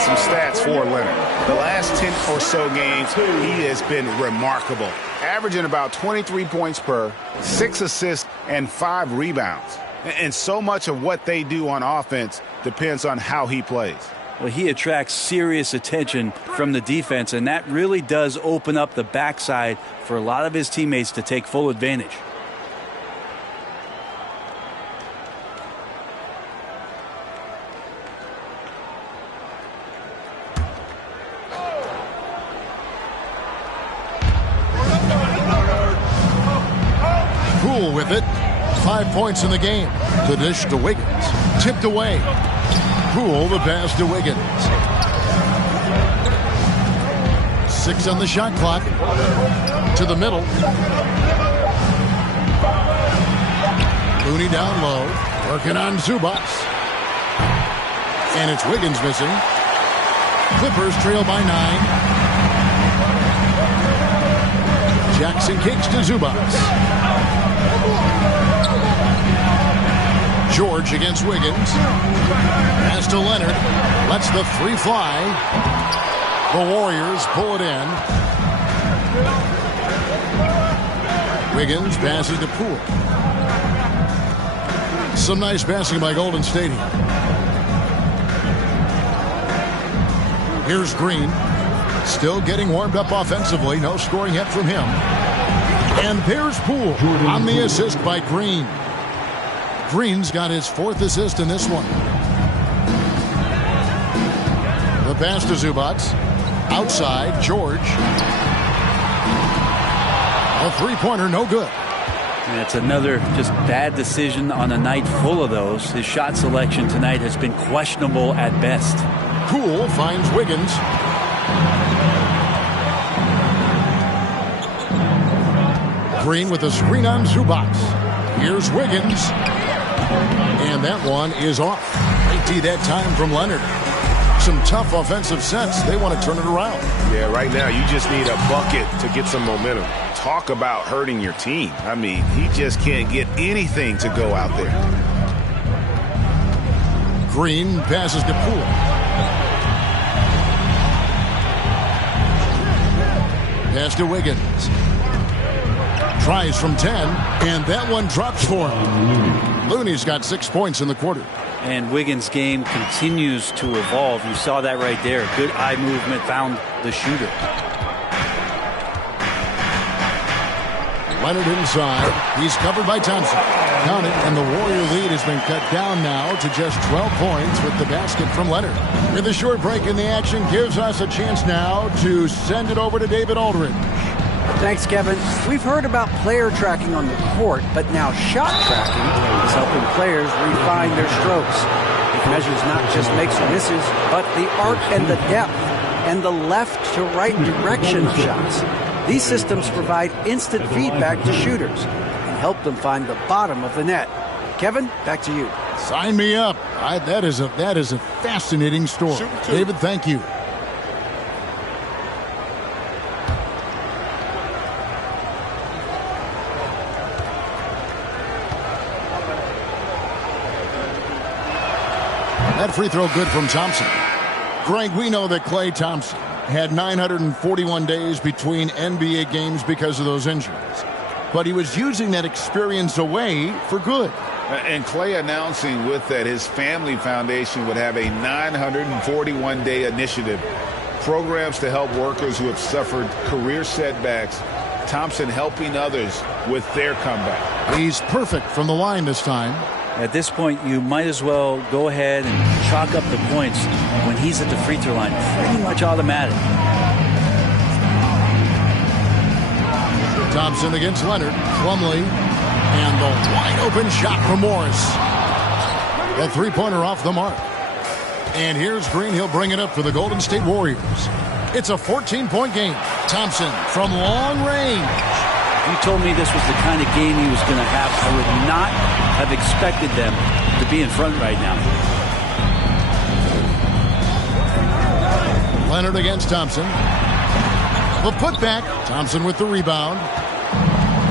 Some stats for Leonard. The last 10 or so games, he has been remarkable. Averaging about 23 points per, 6 assists, and 5 rebounds. And so much of what they do on offense depends on how he plays. Well, he attracts serious attention from the defense, and that really does open up the backside for a lot of his teammates to take full advantage. Poole with it. 5 points in the game. The dish to Wiggins. Tipped away. Poole the pass to Wiggins. 6 on the shot clock. To the middle. Looney down low. Working on Zubac. And it's Wiggins missing. Clippers trail by 9. Jackson kicks to Zubac. George against Wiggins. Pass to Leonard. Lets the 3 fly. The Warriors pull it in. Wiggins passes to Poole. Some nice passing by Golden State here. Here's Green. Still getting warmed up offensively. No scoring yet from him. And there's Poole on the assist by Green. Green's got his 4th assist in this one. The pass to Zubac. Outside, George. A 3-pointer, no good. That's another just bad decision on a night full of those. His shot selection tonight has been questionable at best. Poole finds Wiggins. Green with a screen on Zubac. Here's Wiggins. And that one is off. Great D that time from Leonard. Some tough offensive sets. They want to turn it around. Yeah, right now you just need a bucket to get some momentum. Talk about hurting your team. I mean, he just can't get anything to go out there. Green passes to Poole. Pass to Wiggins. Tries from 10, and that one drops for him. Looney's got 6 points in the quarter. And Wiggins' game continues to evolve. You saw that right there. Good eye movement, found the shooter. Leonard inside. He's covered by Thompson. Count it, and the Warrior lead has been cut down now to just 12 points with the basket from Leonard. With a short break in the action, gives us a chance now to send it over to David Aldridge. Thanks, Kevin. We've heard about player tracking on the court, but now shot tracking is helping players refine their strokes. It measures not just makes or misses, but the arc and the depth and the left to right direction of shots. These systems provide instant feedback to shooters and help them find the bottom of the net. Kevin, back to you. Sign me up. That is a fascinating story. David, thank you. That free throw good from Thompson. Greg, we know that Klay Thompson had 941 days between NBA games because of those injuries. But he was using that experience away for good. And Klay announcing with that his family foundation would have a 941-day initiative. Programs to help workers who have suffered career setbacks. Thompson helping others with their comeback. He's perfect from the line this time. At this point, you might as well go ahead and chalk up the points when he's at the free throw line. Pretty much automatic. Thompson against Leonard. Plumlee. And the wide-open shot from Morris. A three-pointer off the mark. And here's Green. He'll bring it up for the Golden State Warriors. It's a 14-point game. Thompson from long range. If you told me this was the kind of game he was going to have, I would not have expected them to be in front right now. Leonard against Thompson. The putback. Thompson with the rebound.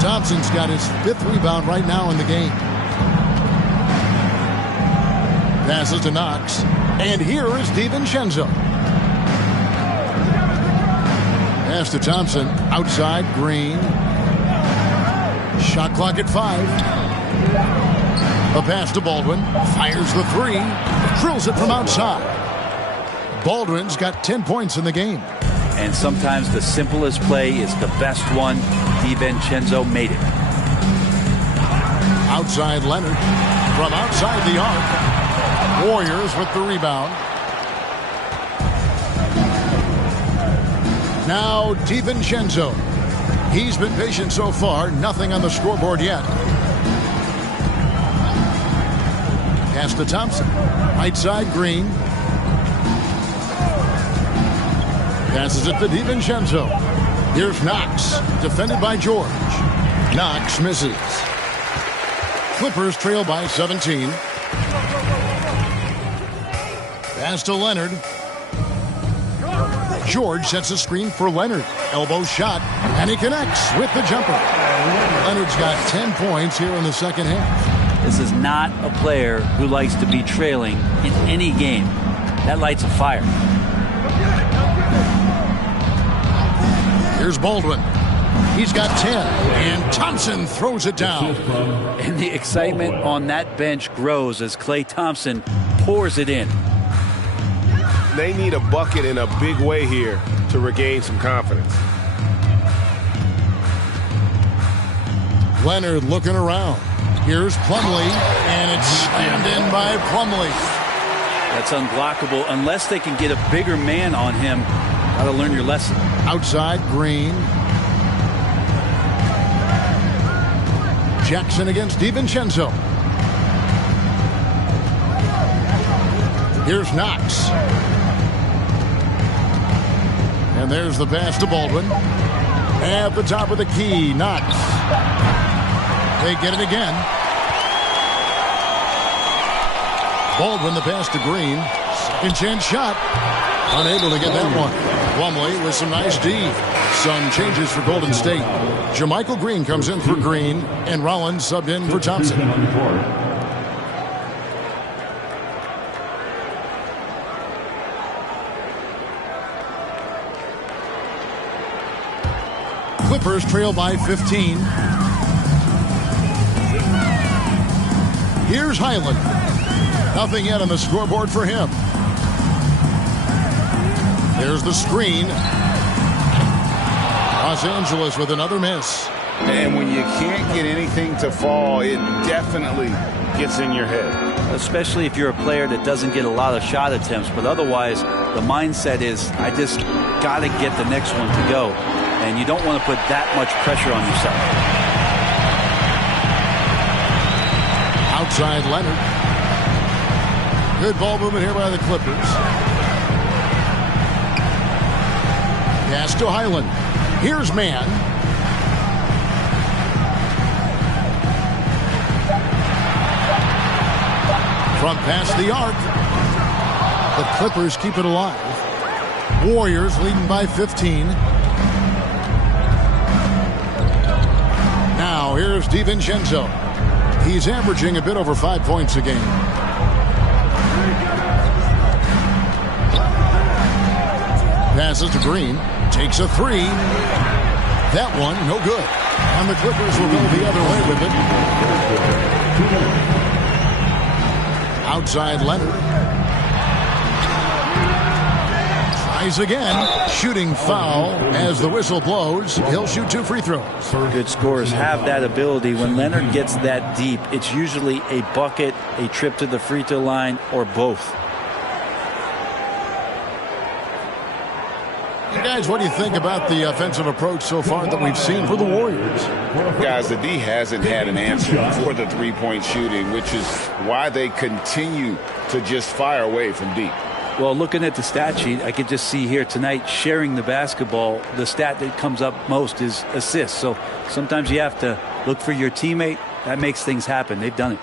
Thompson's got his 5th rebound right now in the game. Passes to Knox. And here is DiVincenzo. Pass to Thompson. Outside, Green. Shot clock at 5. The pass to Baldwin. Fires the three. Drills it from outside. Baldwin's got 10 points in the game. And sometimes the simplest play is the best one. DiVincenzo made it. Outside Leonard. From outside the arc. Warriors with the rebound. Now DiVincenzo. He's been patient so far. Nothing on the scoreboard yet. Pass to Thompson. Right side Green. Passes it to DiVincenzo. Here's Knox. Defended by George. Knox misses. Clippers trail by 17. Pass to Leonard. George sets a screen for Leonard. Elbow shot, and he connects with the jumper. Leonard's got 10 points here in the second half. This is not a player who likes to be trailing in any game. That lights a fire. Here's Baldwin. He's got 10, and Thompson throws it down. And the excitement on that bench grows as Klay Thompson pours it in. They need a bucket in a big way here to regain some confidence. Leonard looking around. Here's Plumlee, and it's slammed in by Plumlee. That's unblockable unless they can get a bigger man on him. Gotta learn your lesson. Outside Green. Jackson against DiVincenzo. Here's Knox. And there's the pass to Baldwin. At the top of the key, Knox. They get it again. Baldwin, the pass to Green. Second chance shot. Unable to get that one. Plumlee with some nice D. Some changes for Golden State. Jermichael Green comes in for Green, and Rollins subbed in for Thompson. Clippers trail by 15. Here's Highland. Nothing yet on the scoreboard for him. There's the screen. Los Angeles with another miss. And when you can't get anything to fall, it definitely gets in your head. Especially if you're a player that doesn't get a lot of shot attempts. But otherwise, the mindset is, I just got to get the next one to go. And you don't want to put that much pressure on yourself. Outside Leonard. Good ball movement here by the Clippers. Pass to Highland. Here's Mann. Front past the arc. The Clippers keep it alive. Warriors leading by 15. Now here's DiVincenzo. He's averaging a bit over 5 points a game. Passes to Green. Takes a three. That one, no good. And the Clippers will go the other way with it. Outside Leonard. Tries again. Shooting foul as the whistle blows. He'll shoot 2 free throws. Good scorers have that ability. When Leonard gets that deep, it's usually a bucket, a trip to the free throw line, or both. Guys, what do you think about the offensive approach so far that we've seen for the Warriors? Guys, the D hasn't had an answer for the three-point shooting, which is why they continue to just fire away from deep. Well, looking at the stat sheet, I could just see here tonight, sharing the basketball, the stat that comes up most is assists. So sometimes you have to look for your teammate. That makes things happen. They've done it.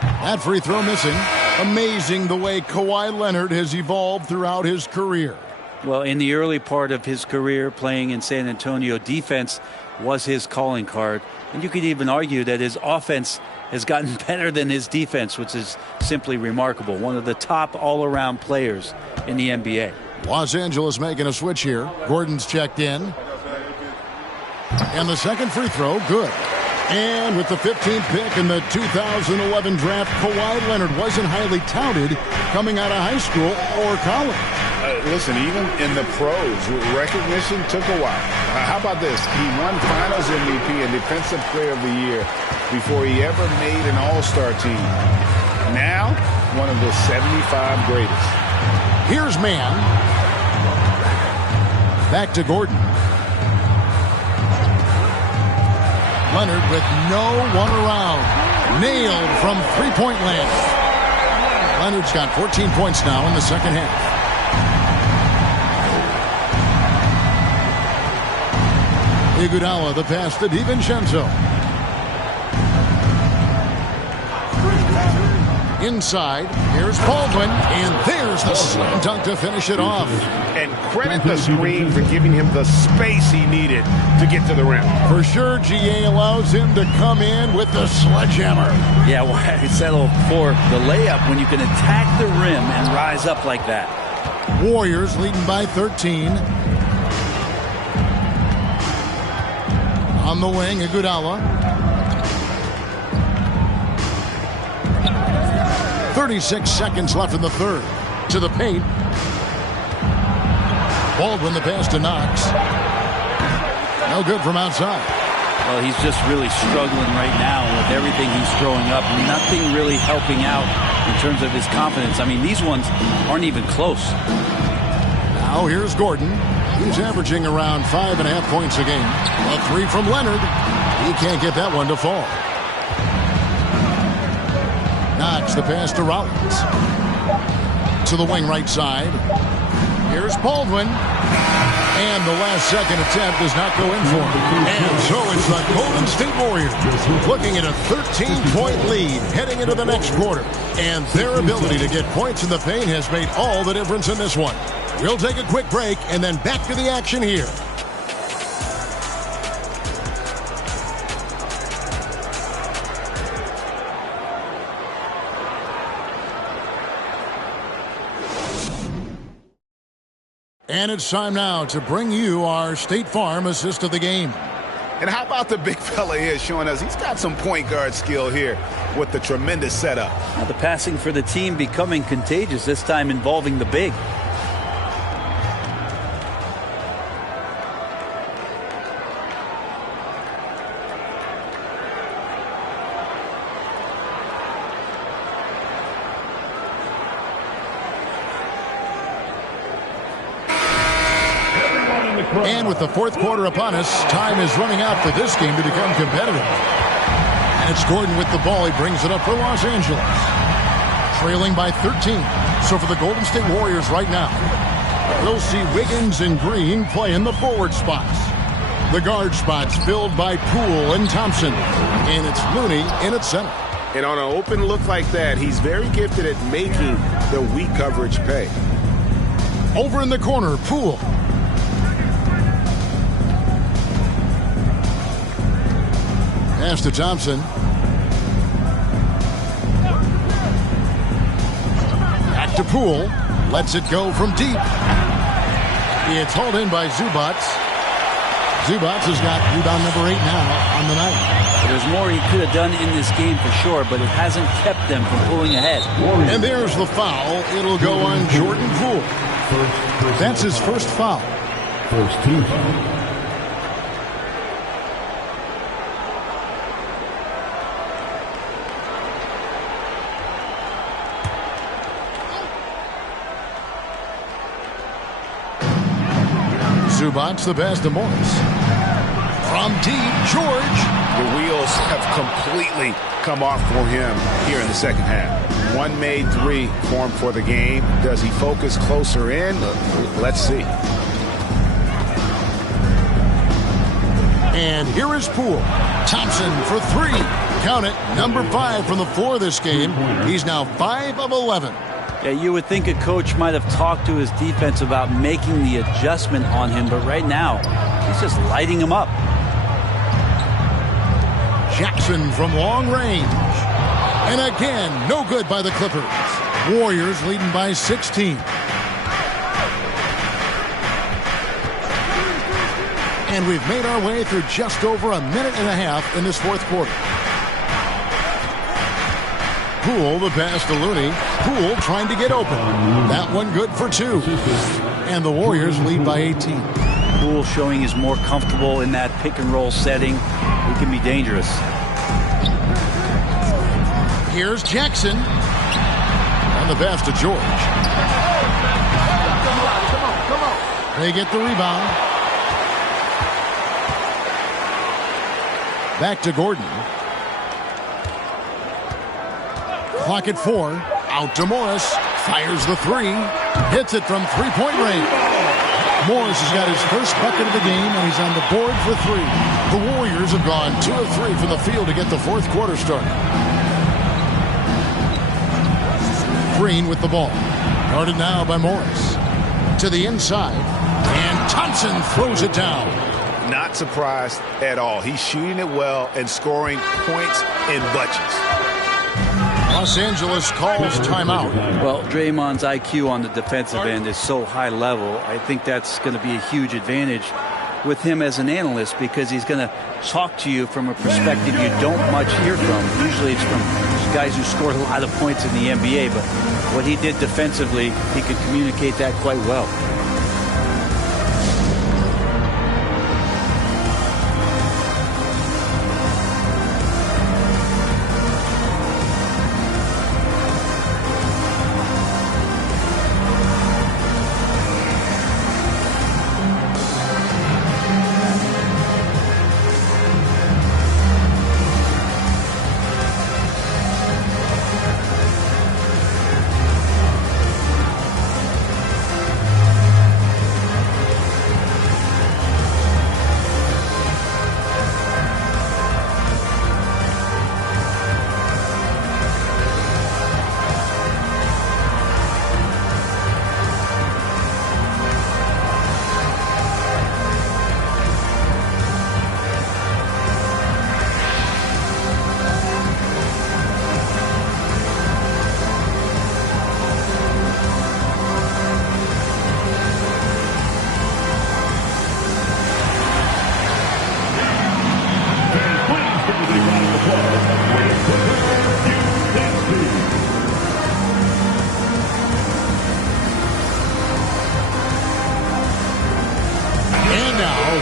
That free throw missing. Amazing the way Kawhi Leonard has evolved throughout his career. Well, in the early part of his career playing in San Antonio, defense was his calling card. And you could even argue that his offense has gotten better than his defense, which is simply remarkable. One of the top all-around players in the NBA. Los Angeles making a switch here. Gordon's checked in. And the second free throw, good. And with the 15th pick in the 2011 draft, Kawhi Leonard wasn't highly touted coming out of high school or college. Listen, even in the pros, recognition took a while. How about this? He won Finals MVP and Defensive Player of the Year before he ever made an All-Star team. Now, one of the 75 greatest. Here's Mann. Back to Gordon. Leonard with no one around. Nailed from three-point land. Leonard's got 14 points now in the second half. Iguodala, the pass to DiVincenzo. Inside, here's Baldwin, and there's the slam dunk to finish it off. And credit the screen for giving him the space he needed to get to the rim. For sure, GA allows him to come in with the sledgehammer. Yeah, why settle for the layup when you can attack the rim and rise up like that? Warriors leading by 13. On the wing, Iguodala. 36 seconds left in the third. To the paint. Baldwin, the pass to Knox. No good from outside. Well, he's just really struggling right now with everything he's throwing up. Nothing really helping out in terms of his confidence. I mean, these ones aren't even close. Now here's Gordon. He's averaging around 5.5 points a game. A three from Leonard. He can't get that one to fall. Knox, the pass to Rollins. To the wing right side. Here's Baldwin. And the last second attempt does not go in for him. And so it's the Golden State Warriors looking at a 13-point lead heading into the next quarter. And their ability to get points in the paint has made all the difference in this one. We'll take a quick break and then back to the action here. And it's time now to bring you our State Farm assist of the game. And how about the big fella here showing us he's got some point guard skill here with the tremendous setup. Now the passing for the team becoming contagious, this time involving the big. And with the fourth quarter upon us, time is running out for this game to become competitive. And it's Gordon with the ball. He brings it up for Los Angeles. Trailing by 13. So for the Golden State Warriors right now, we'll see Wiggins and Green play in the forward spots. The guard spots filled by Poole and Thompson. And it's Looney in at center. And on an open look like that, he's very gifted at making the weak coverage pay. Over in the corner, Poole. Pass to Thompson. Back to Poole. Lets it go from deep. It's hauled in by Zubac. Zubac has got rebound number 8 now on the night. There's more he could have done in this game for sure, but it hasn't kept them from pulling ahead. And there's the foul. It'll go on Jordan Poole. That's his first foul. First team foul. Zubac, the pass to Morris. From deep, George. The wheels have completely come off for him here in the second half. One made three for him for the game. Does he focus closer in? Let's see. And here is Poole. Thompson for three. Count it, number 5 from the floor this game. He's now 5 of 11. Yeah, you would think a coach might have talked to his defense about making the adjustment on him, but right now, he's just lighting him up. Jackson from long range. And again, no good by the Clippers. Warriors leading by 16. And we've made our way through just over a minute and a half in this fourth quarter. Poole, the pass to Looney. Poole trying to get open. That one good for 2. And the Warriors lead by 18. Poole showing he's more comfortable in that pick and roll setting. He can be dangerous. Here's Jackson. On the pass to George. They get the rebound. Back to Gordon. Clock at 4. Out to Morris. Fires the 3. Hits it from three-point range. Morris has got his first bucket of the game, and he's on the board for 3. The Warriors have gone 2 of 3 from the field to get the fourth quarter started. Green with the ball. Guarded now by Morris. To the inside. And Thompson throws it down. Not surprised at all. He's shooting it well and scoring points in bunches. Los Angeles calls timeout. Well, Draymond's IQ on the defensive end is so high level. I think that's going to be a huge advantage with him as an analyst, because he's going to talk to you from a perspective you don't much hear from. Usually it's from guys who scored a lot of points in the NBA, but what he did defensively, he could communicate that quite well.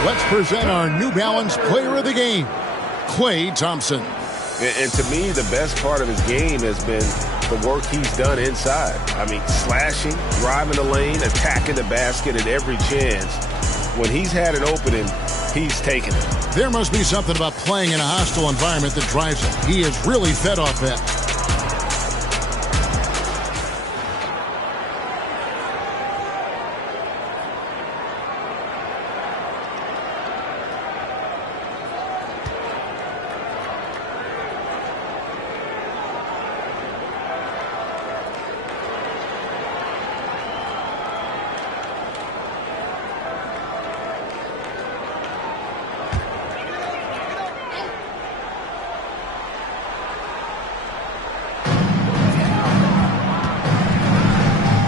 Let's present our New Balance player of the game, Klay Thompson. And to me, the best part of his game has been the work he's done inside. I mean, slashing, driving the lane, attacking the basket at every chance. When he's had an opening, he's taken it. There must be something about playing in a hostile environment that drives him. He is really fed off that.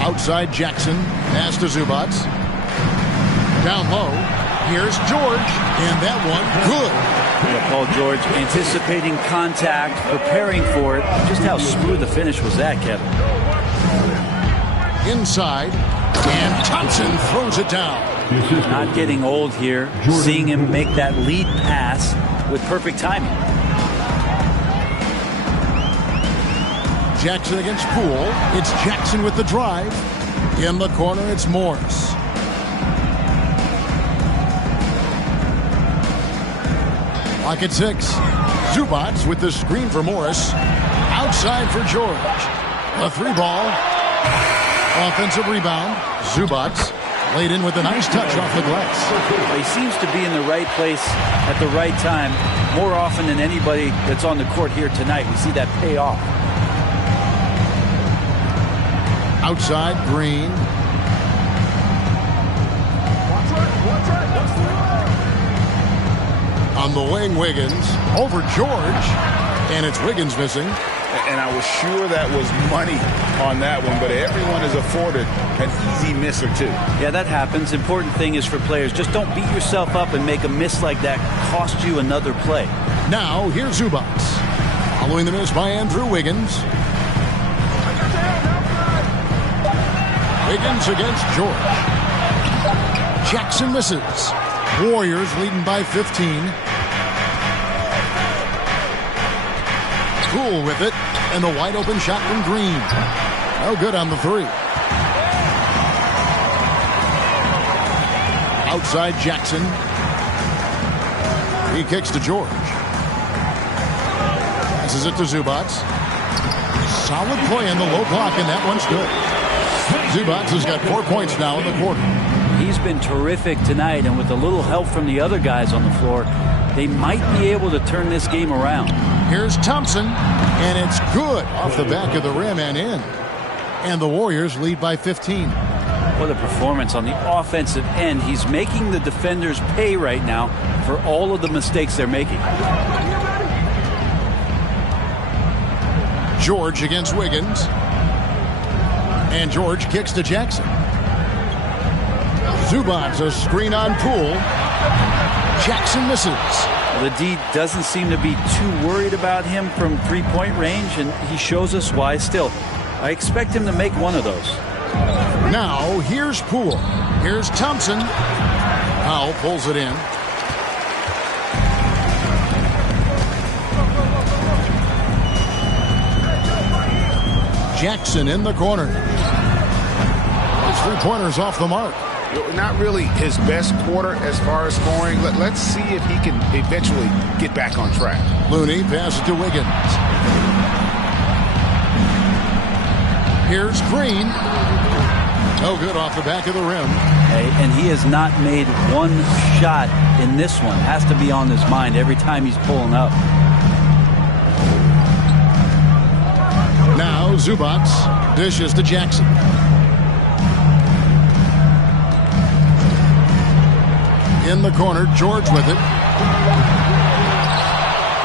Outside Jackson, pass to Zubac. Down low, here's George, and that one good. Yeah, Paul George anticipating contact, preparing for it. Just how smooth the finish was that, Kevin. Inside, and Thompson throws it down. Not getting old here, seeing him make that lead pass with perfect timing. Jackson against Poole. It's Jackson with the drive. In the corner, it's Morris. Clock at 6. Zubac with the screen for Morris. Outside for George. A 3-ball. Offensive rebound. Zubac laid in with a nice touch off the glass. He seems to be in the right place at the right time more often than anybody that's on the court here tonight. We see that pay off. Outside, Green. On the wing, Wiggins. Over George. And it's Wiggins missing. And I was sure that was money on that one, but everyone is afforded an easy miss or two. Yeah, that happens. Important thing is for players, just don't beat yourself up and make a miss like that cost you another play. Now, here's Zubats. Following the miss by Andrew Wiggins. Wiggins against George. Jackson misses. Warriors leading by 15. Cool with it, and the wide open shot from Green. No good on the three. Outside Jackson. He kicks to George. Passes it to Zubats. Solid play in the low block, and that one's good. Zubats has got 4 points now in the quarter. He's been terrific tonight, and with a little help from the other guys on the floor, they might be able to turn this game around. Here's Thompson, and it's good off the back of the rim and in. And the Warriors lead by 15. What a performance on the offensive end. He's making the defenders pay right now for all of the mistakes they're making. George against Wiggins. And George kicks to Jackson. Zubats a screen on Poole. Jackson misses. The D doesn't seem to be too worried about him from three-point range, and he shows us why still. I expect him to make one of those. Now, here's Poole. Here's Thompson. Powell pulls it in. Jackson in the corner. His three-pointers off the mark. Not really his best quarter as far as scoring. Let's see if he can eventually get back on track. Looney passes to Wiggins. Here's Green. No good off the back of the rim. Hey, and he has not made one shot in this one. Has to be on his mind every time he's pulling up. Now Zubats dishes to Jackson. In the corner, George with it.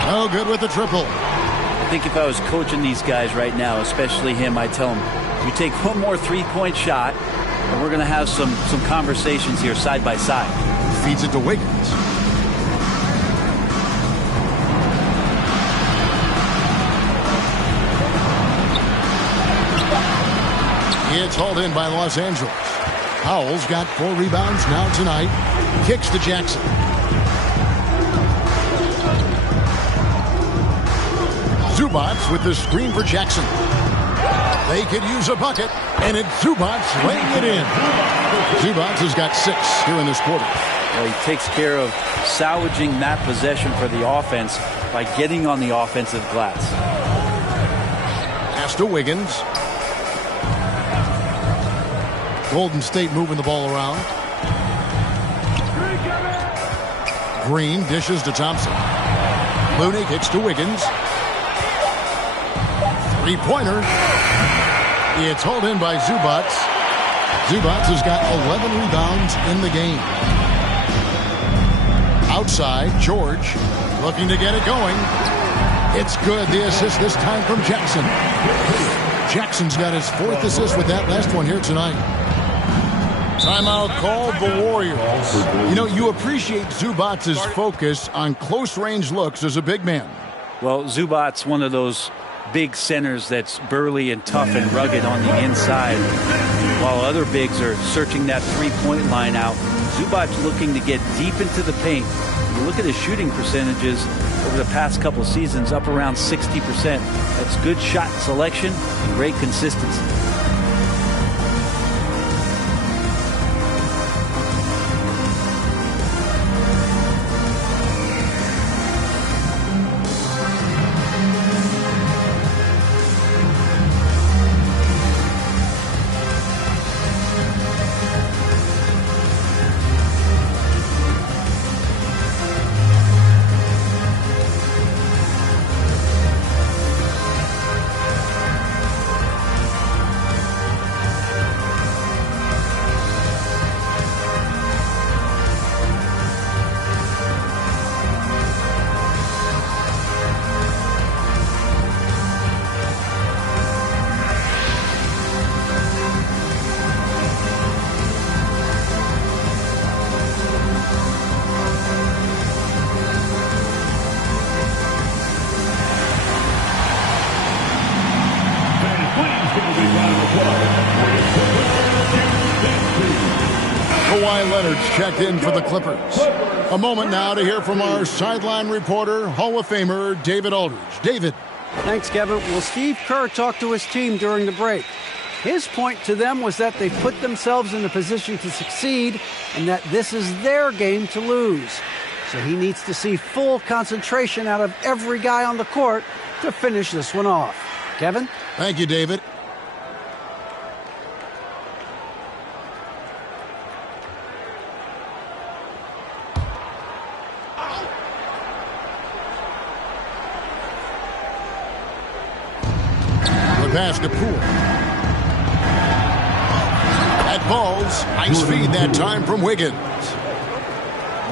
No good with the triple. I think if I was coaching these guys right now, especially him, I'd tell him, you take one more three-point shot, and we're going to have some conversations here side by side. Feeds it to Wiggins. It's hauled in by Los Angeles. Powell's got 4 rebounds now tonight. Kicks to Jackson. Zubats with the screen for Jackson. They could use a bucket, and it's Zubats laying it in. Zubats has got 6 here in this quarter. Well, he takes care of salvaging that possession for the offense by getting on the offensive glass. Pass to Wiggins. Golden State moving the ball around. Green dishes to Thompson. Looney kicks to Wiggins. Three-pointer. It's hauled in by Zubats. Zubats has got 11 rebounds in the game. Outside, George looking to get it going. It's good. The assist this time from Jackson. Jackson's got his 4th assist with that last one here tonight. Timeout called the Warriors. You know, you appreciate Zubats' focus on close-range looks as a big man. Well, Zubats, one of those big centers that's burly and tough and rugged on the inside, while other bigs are searching that three-point line out. Zubats looking to get deep into the paint. You look at his shooting percentages over the past couple seasons, up around 60%. That's good shot selection and great consistency. Kawhi Leonard's checked in for the Clippers. A moment now to hear from our sideline reporter, Hall of Famer David Aldridge. David. Thanks, Kevin. Well, Steve Kerr talked to his team during the break. His point to them was that they put themselves in a position to succeed and that this is their game to lose. So he needs to see full concentration out of every guy on the court to finish this one off. Kevin? Thank you, David. Pass to Poole. That ball's high speed that time from Wiggins.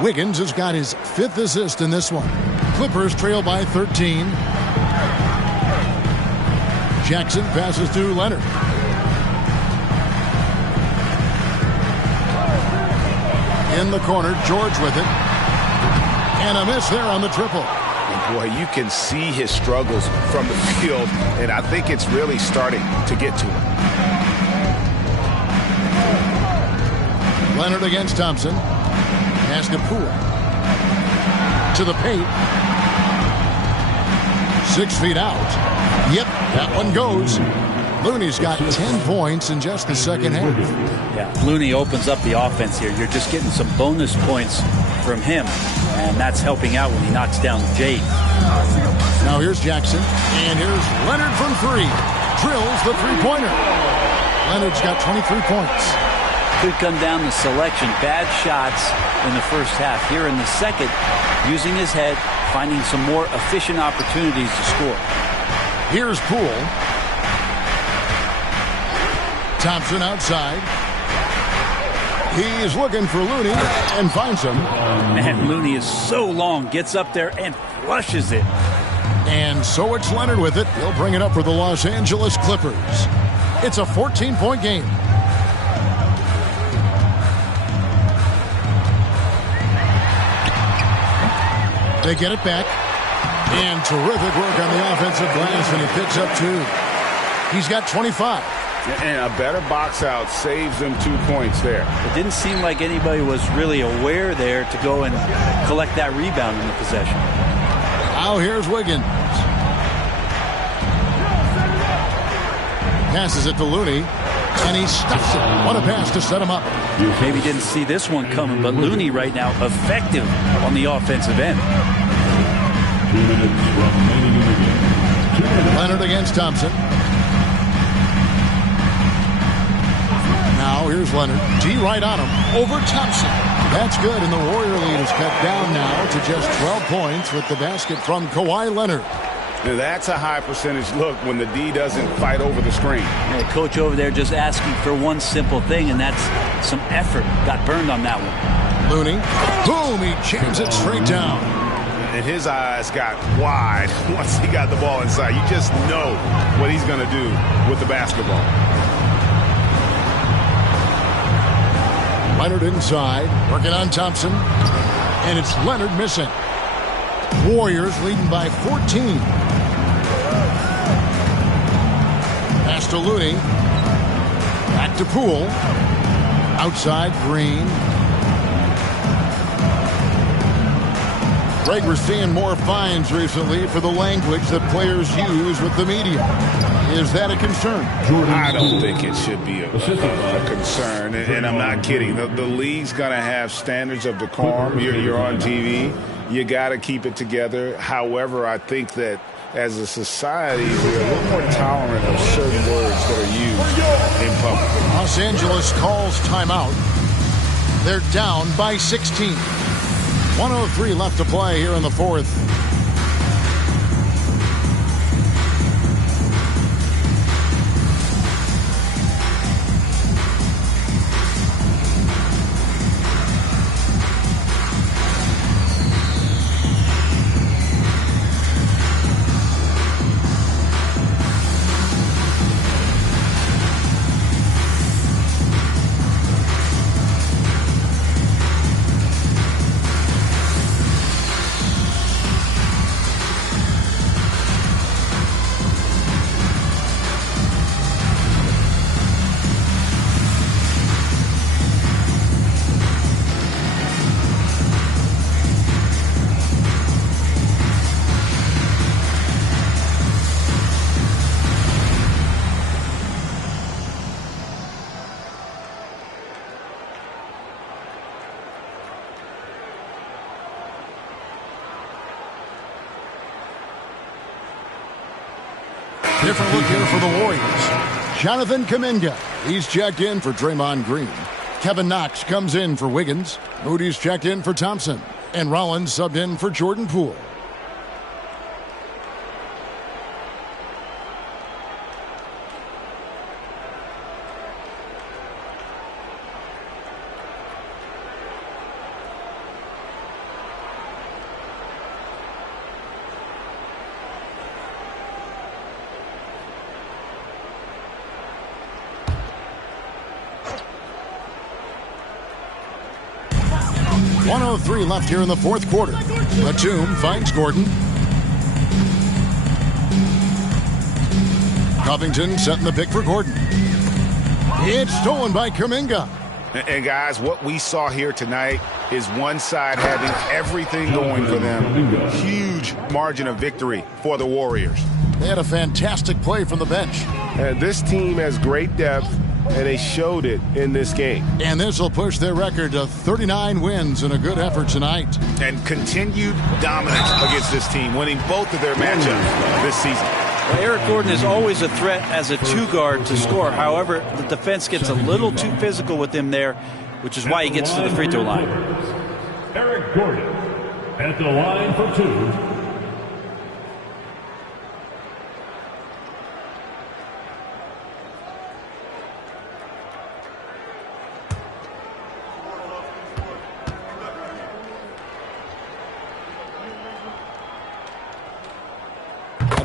Wiggins has got his 5th assist in this one. Clippers trail by 13. Jackson passes to Leonard. In the corner, George with it. And a miss there on the triple. Boy, you can see his struggles from the field, and I think it's really starting to get to him. Leonard against Thompson. Pass to Poole. To the paint. 6 feet out. Yep, that one goes. Looney's got 10 points in just the second half. Yeah, Looney opens up the offense here. You're just getting some bonus points from him, and that's helping out when he knocks down Jade. Now here's Jackson, and here's Leonard from 3. Drills the three-pointer. Leonard's got 23 points. Could come down to selection. Bad shots in the first half. Here in the second, using his head, finding some more efficient opportunities to score. Here's Poole. Thompson outside. He's looking for Looney and finds him. Man, Looney is so long, gets up there and flushes it. And so it's Leonard with it. He'll bring it up for the Los Angeles Clippers. It's a 14-point game. They get it back. And terrific work on the offensive glass, and he picks up 2. He's got 25. And a better box out saves them 2 points there. It didn't seem like anybody was really aware there to go and collect that rebound in the possession. Now here's Wiggins. Passes it to Looney, and he stuffs it. What a pass to set him up. Maybe didn't see this one coming, but Looney right now effective on the offensive end. 2 minutes remaining in the game. Leonard against Thompson. Now here's Leonard. D right on him. Over Thompson. That's good, and the Warrior lead is cut down now to just 12 points with the basket from Kawhi Leonard. Now that's a high percentage look when the D doesn't fight over the screen. Yeah, coach over there just asking for one simple thing, and that's some effort. Got burned on that one. Looney. Boom! He jams it straight down. And his eyes got wide once he got the ball inside. You just know what he's going to do with the basketball. Leonard inside, working on Thompson, and it's Leonard missing. Warriors leading by 14. Pass to Looney. Back to Poole. Outside, Green. Greg, we're seeing more fines recently for the language that players use with the media. Is that a concern? I don't think it should be a concern, and I'm not kidding. The league's going to have standards of decorum. You're on TV. You got to keep it together. However, I think that as a society, we're a little more tolerant of certain words that are used in public. Los Angeles calls timeout. They're down by 16. 1:03 left to play here in the fourth. Different look here for the Warriors. Jonathan Kuminga, he's checked in for Draymond Green. Kevin Knox comes in for Wiggins. Moody's checked in for Thompson. And Rollins subbed in for Jordan Poole. .103 left here in the fourth quarter. Batum finds Gordon. Covington setting the pick for Gordon. It's stolen by Kuminga. And guys, what we saw here tonight is one side having everything going for them. Huge margin of victory for the Warriors. They had a fantastic play from the bench. And this team has great depth, and they showed it in this game. And this will push their record to 39 wins in a good effort tonight. And continued dominance against this team, winning both of their matchups this season. Well, Eric Gordon is always a threat as a two-guard to score. However, the defense gets a little too physical with him there, which is why he gets to the free throw line. Eric Gordon at the line for two.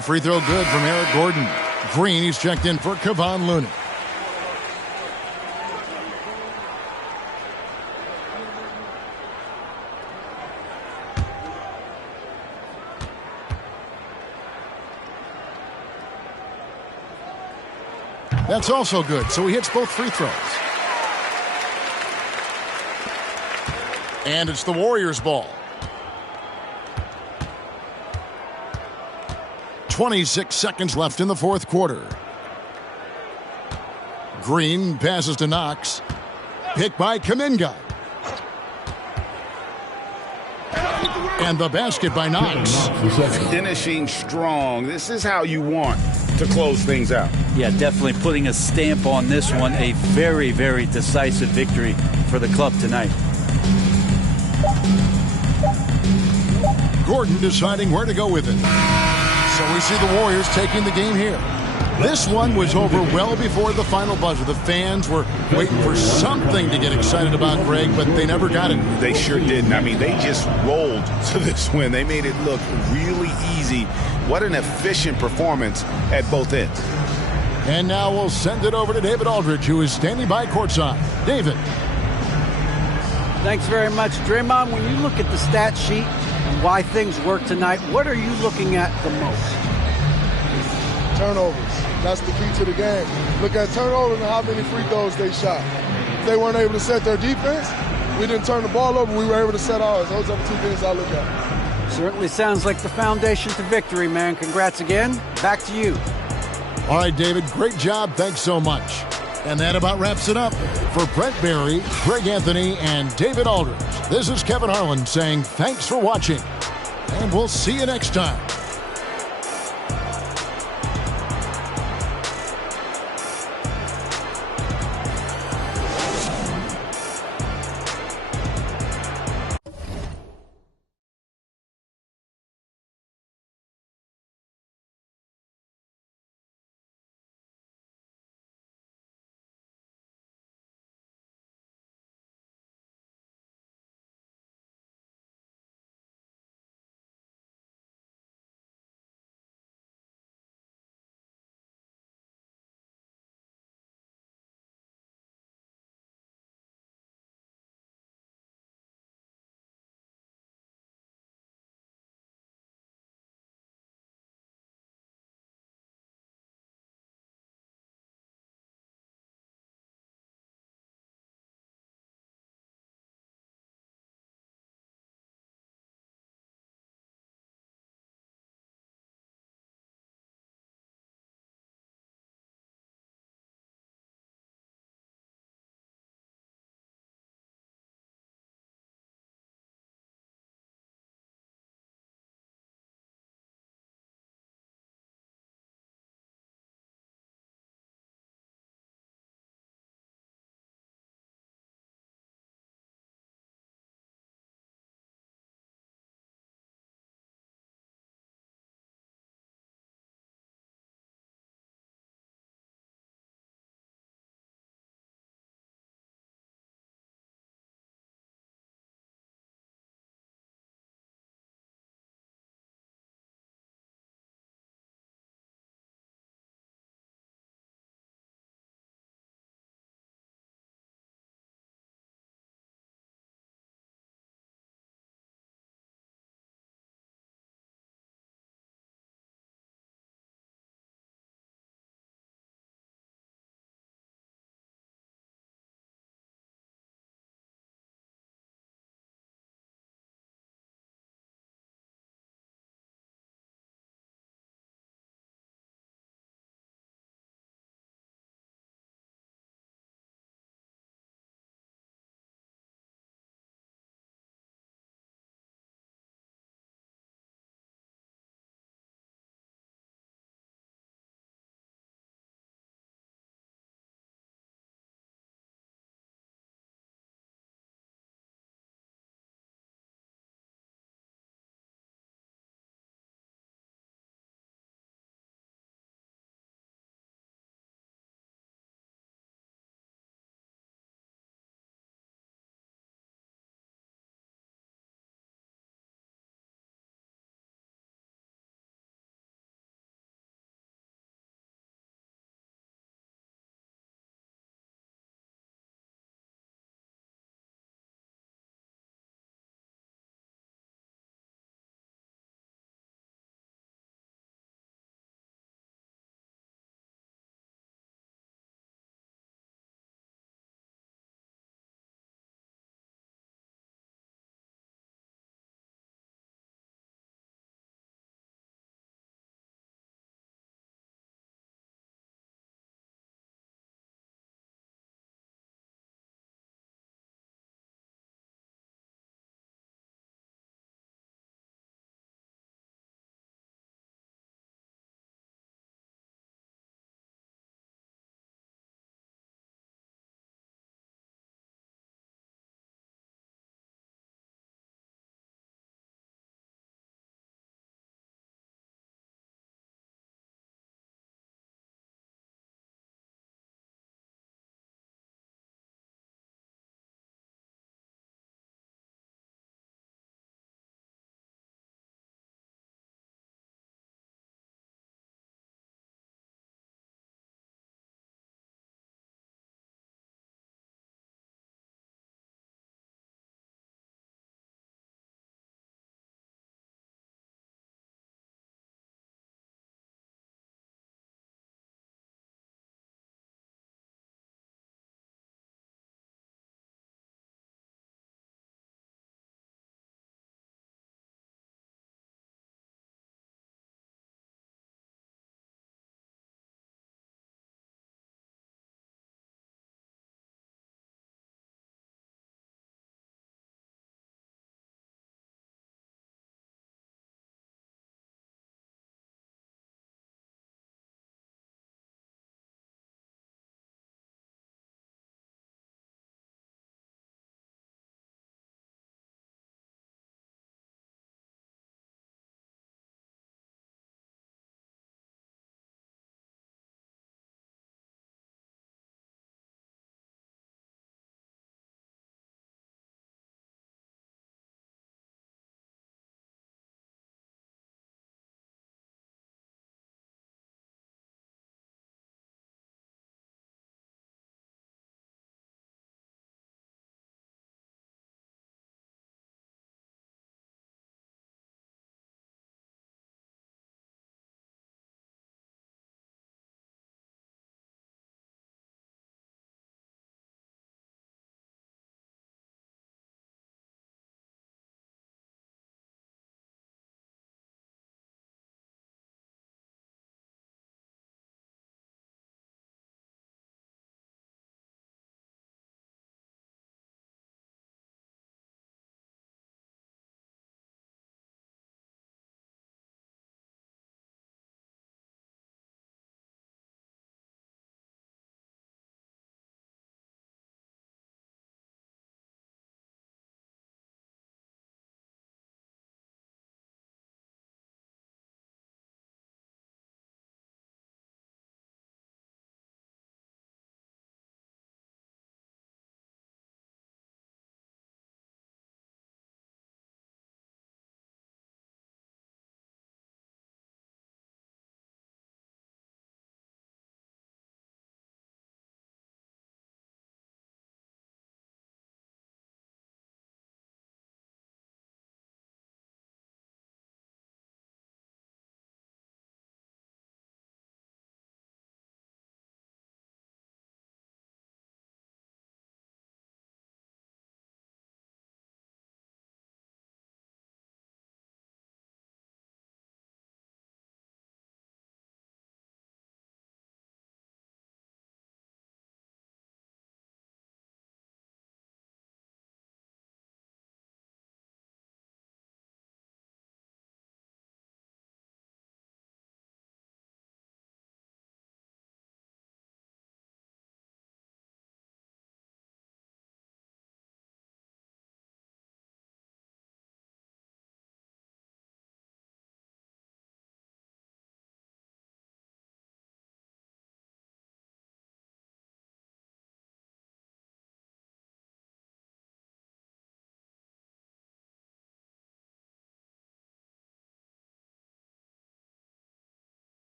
Free throw good from Eric Gordon. Green, he's checked in for Kevon Looney. That's also good, so he hits both free throws. And it's the Warriors' ball. 26 seconds left in the fourth quarter. Green passes to Knox. Picked by Kuminga. And the basket by Knox. Finishing strong. This is how you want to close things out. Yeah, definitely putting a stamp on this one. A very, very decisive victory for the club tonight. Gordon deciding where to go with it. So we see the Warriors taking the game here. This one was over well before the final buzzer. The fans were waiting for something to get excited about, Greg, but they never got it. They sure didn't. I mean, they just rolled to this win. They made it look really easy. What an efficient performance at both ends. And now we'll send it over to David Aldridge, who is standing by courtside. David. Thanks very much, Draymond. When you look at the stat sheet, why things work tonight, what are you looking at the most? Turnovers. That's the key to the game. Look at turnovers and how many free throws they shot. If they weren't able to set their defense, we didn't turn the ball over, we were able to set ours. Those are the two things I look at. Certainly sounds like the foundation to victory, man. Congrats again. Back to you. All right, David, great job. Thanks so much. And that about wraps it up. For Brent Barry, Greg Anthony, and David Aldridge, this is Kevin Harlan saying thanks for watching. And we'll see you next time.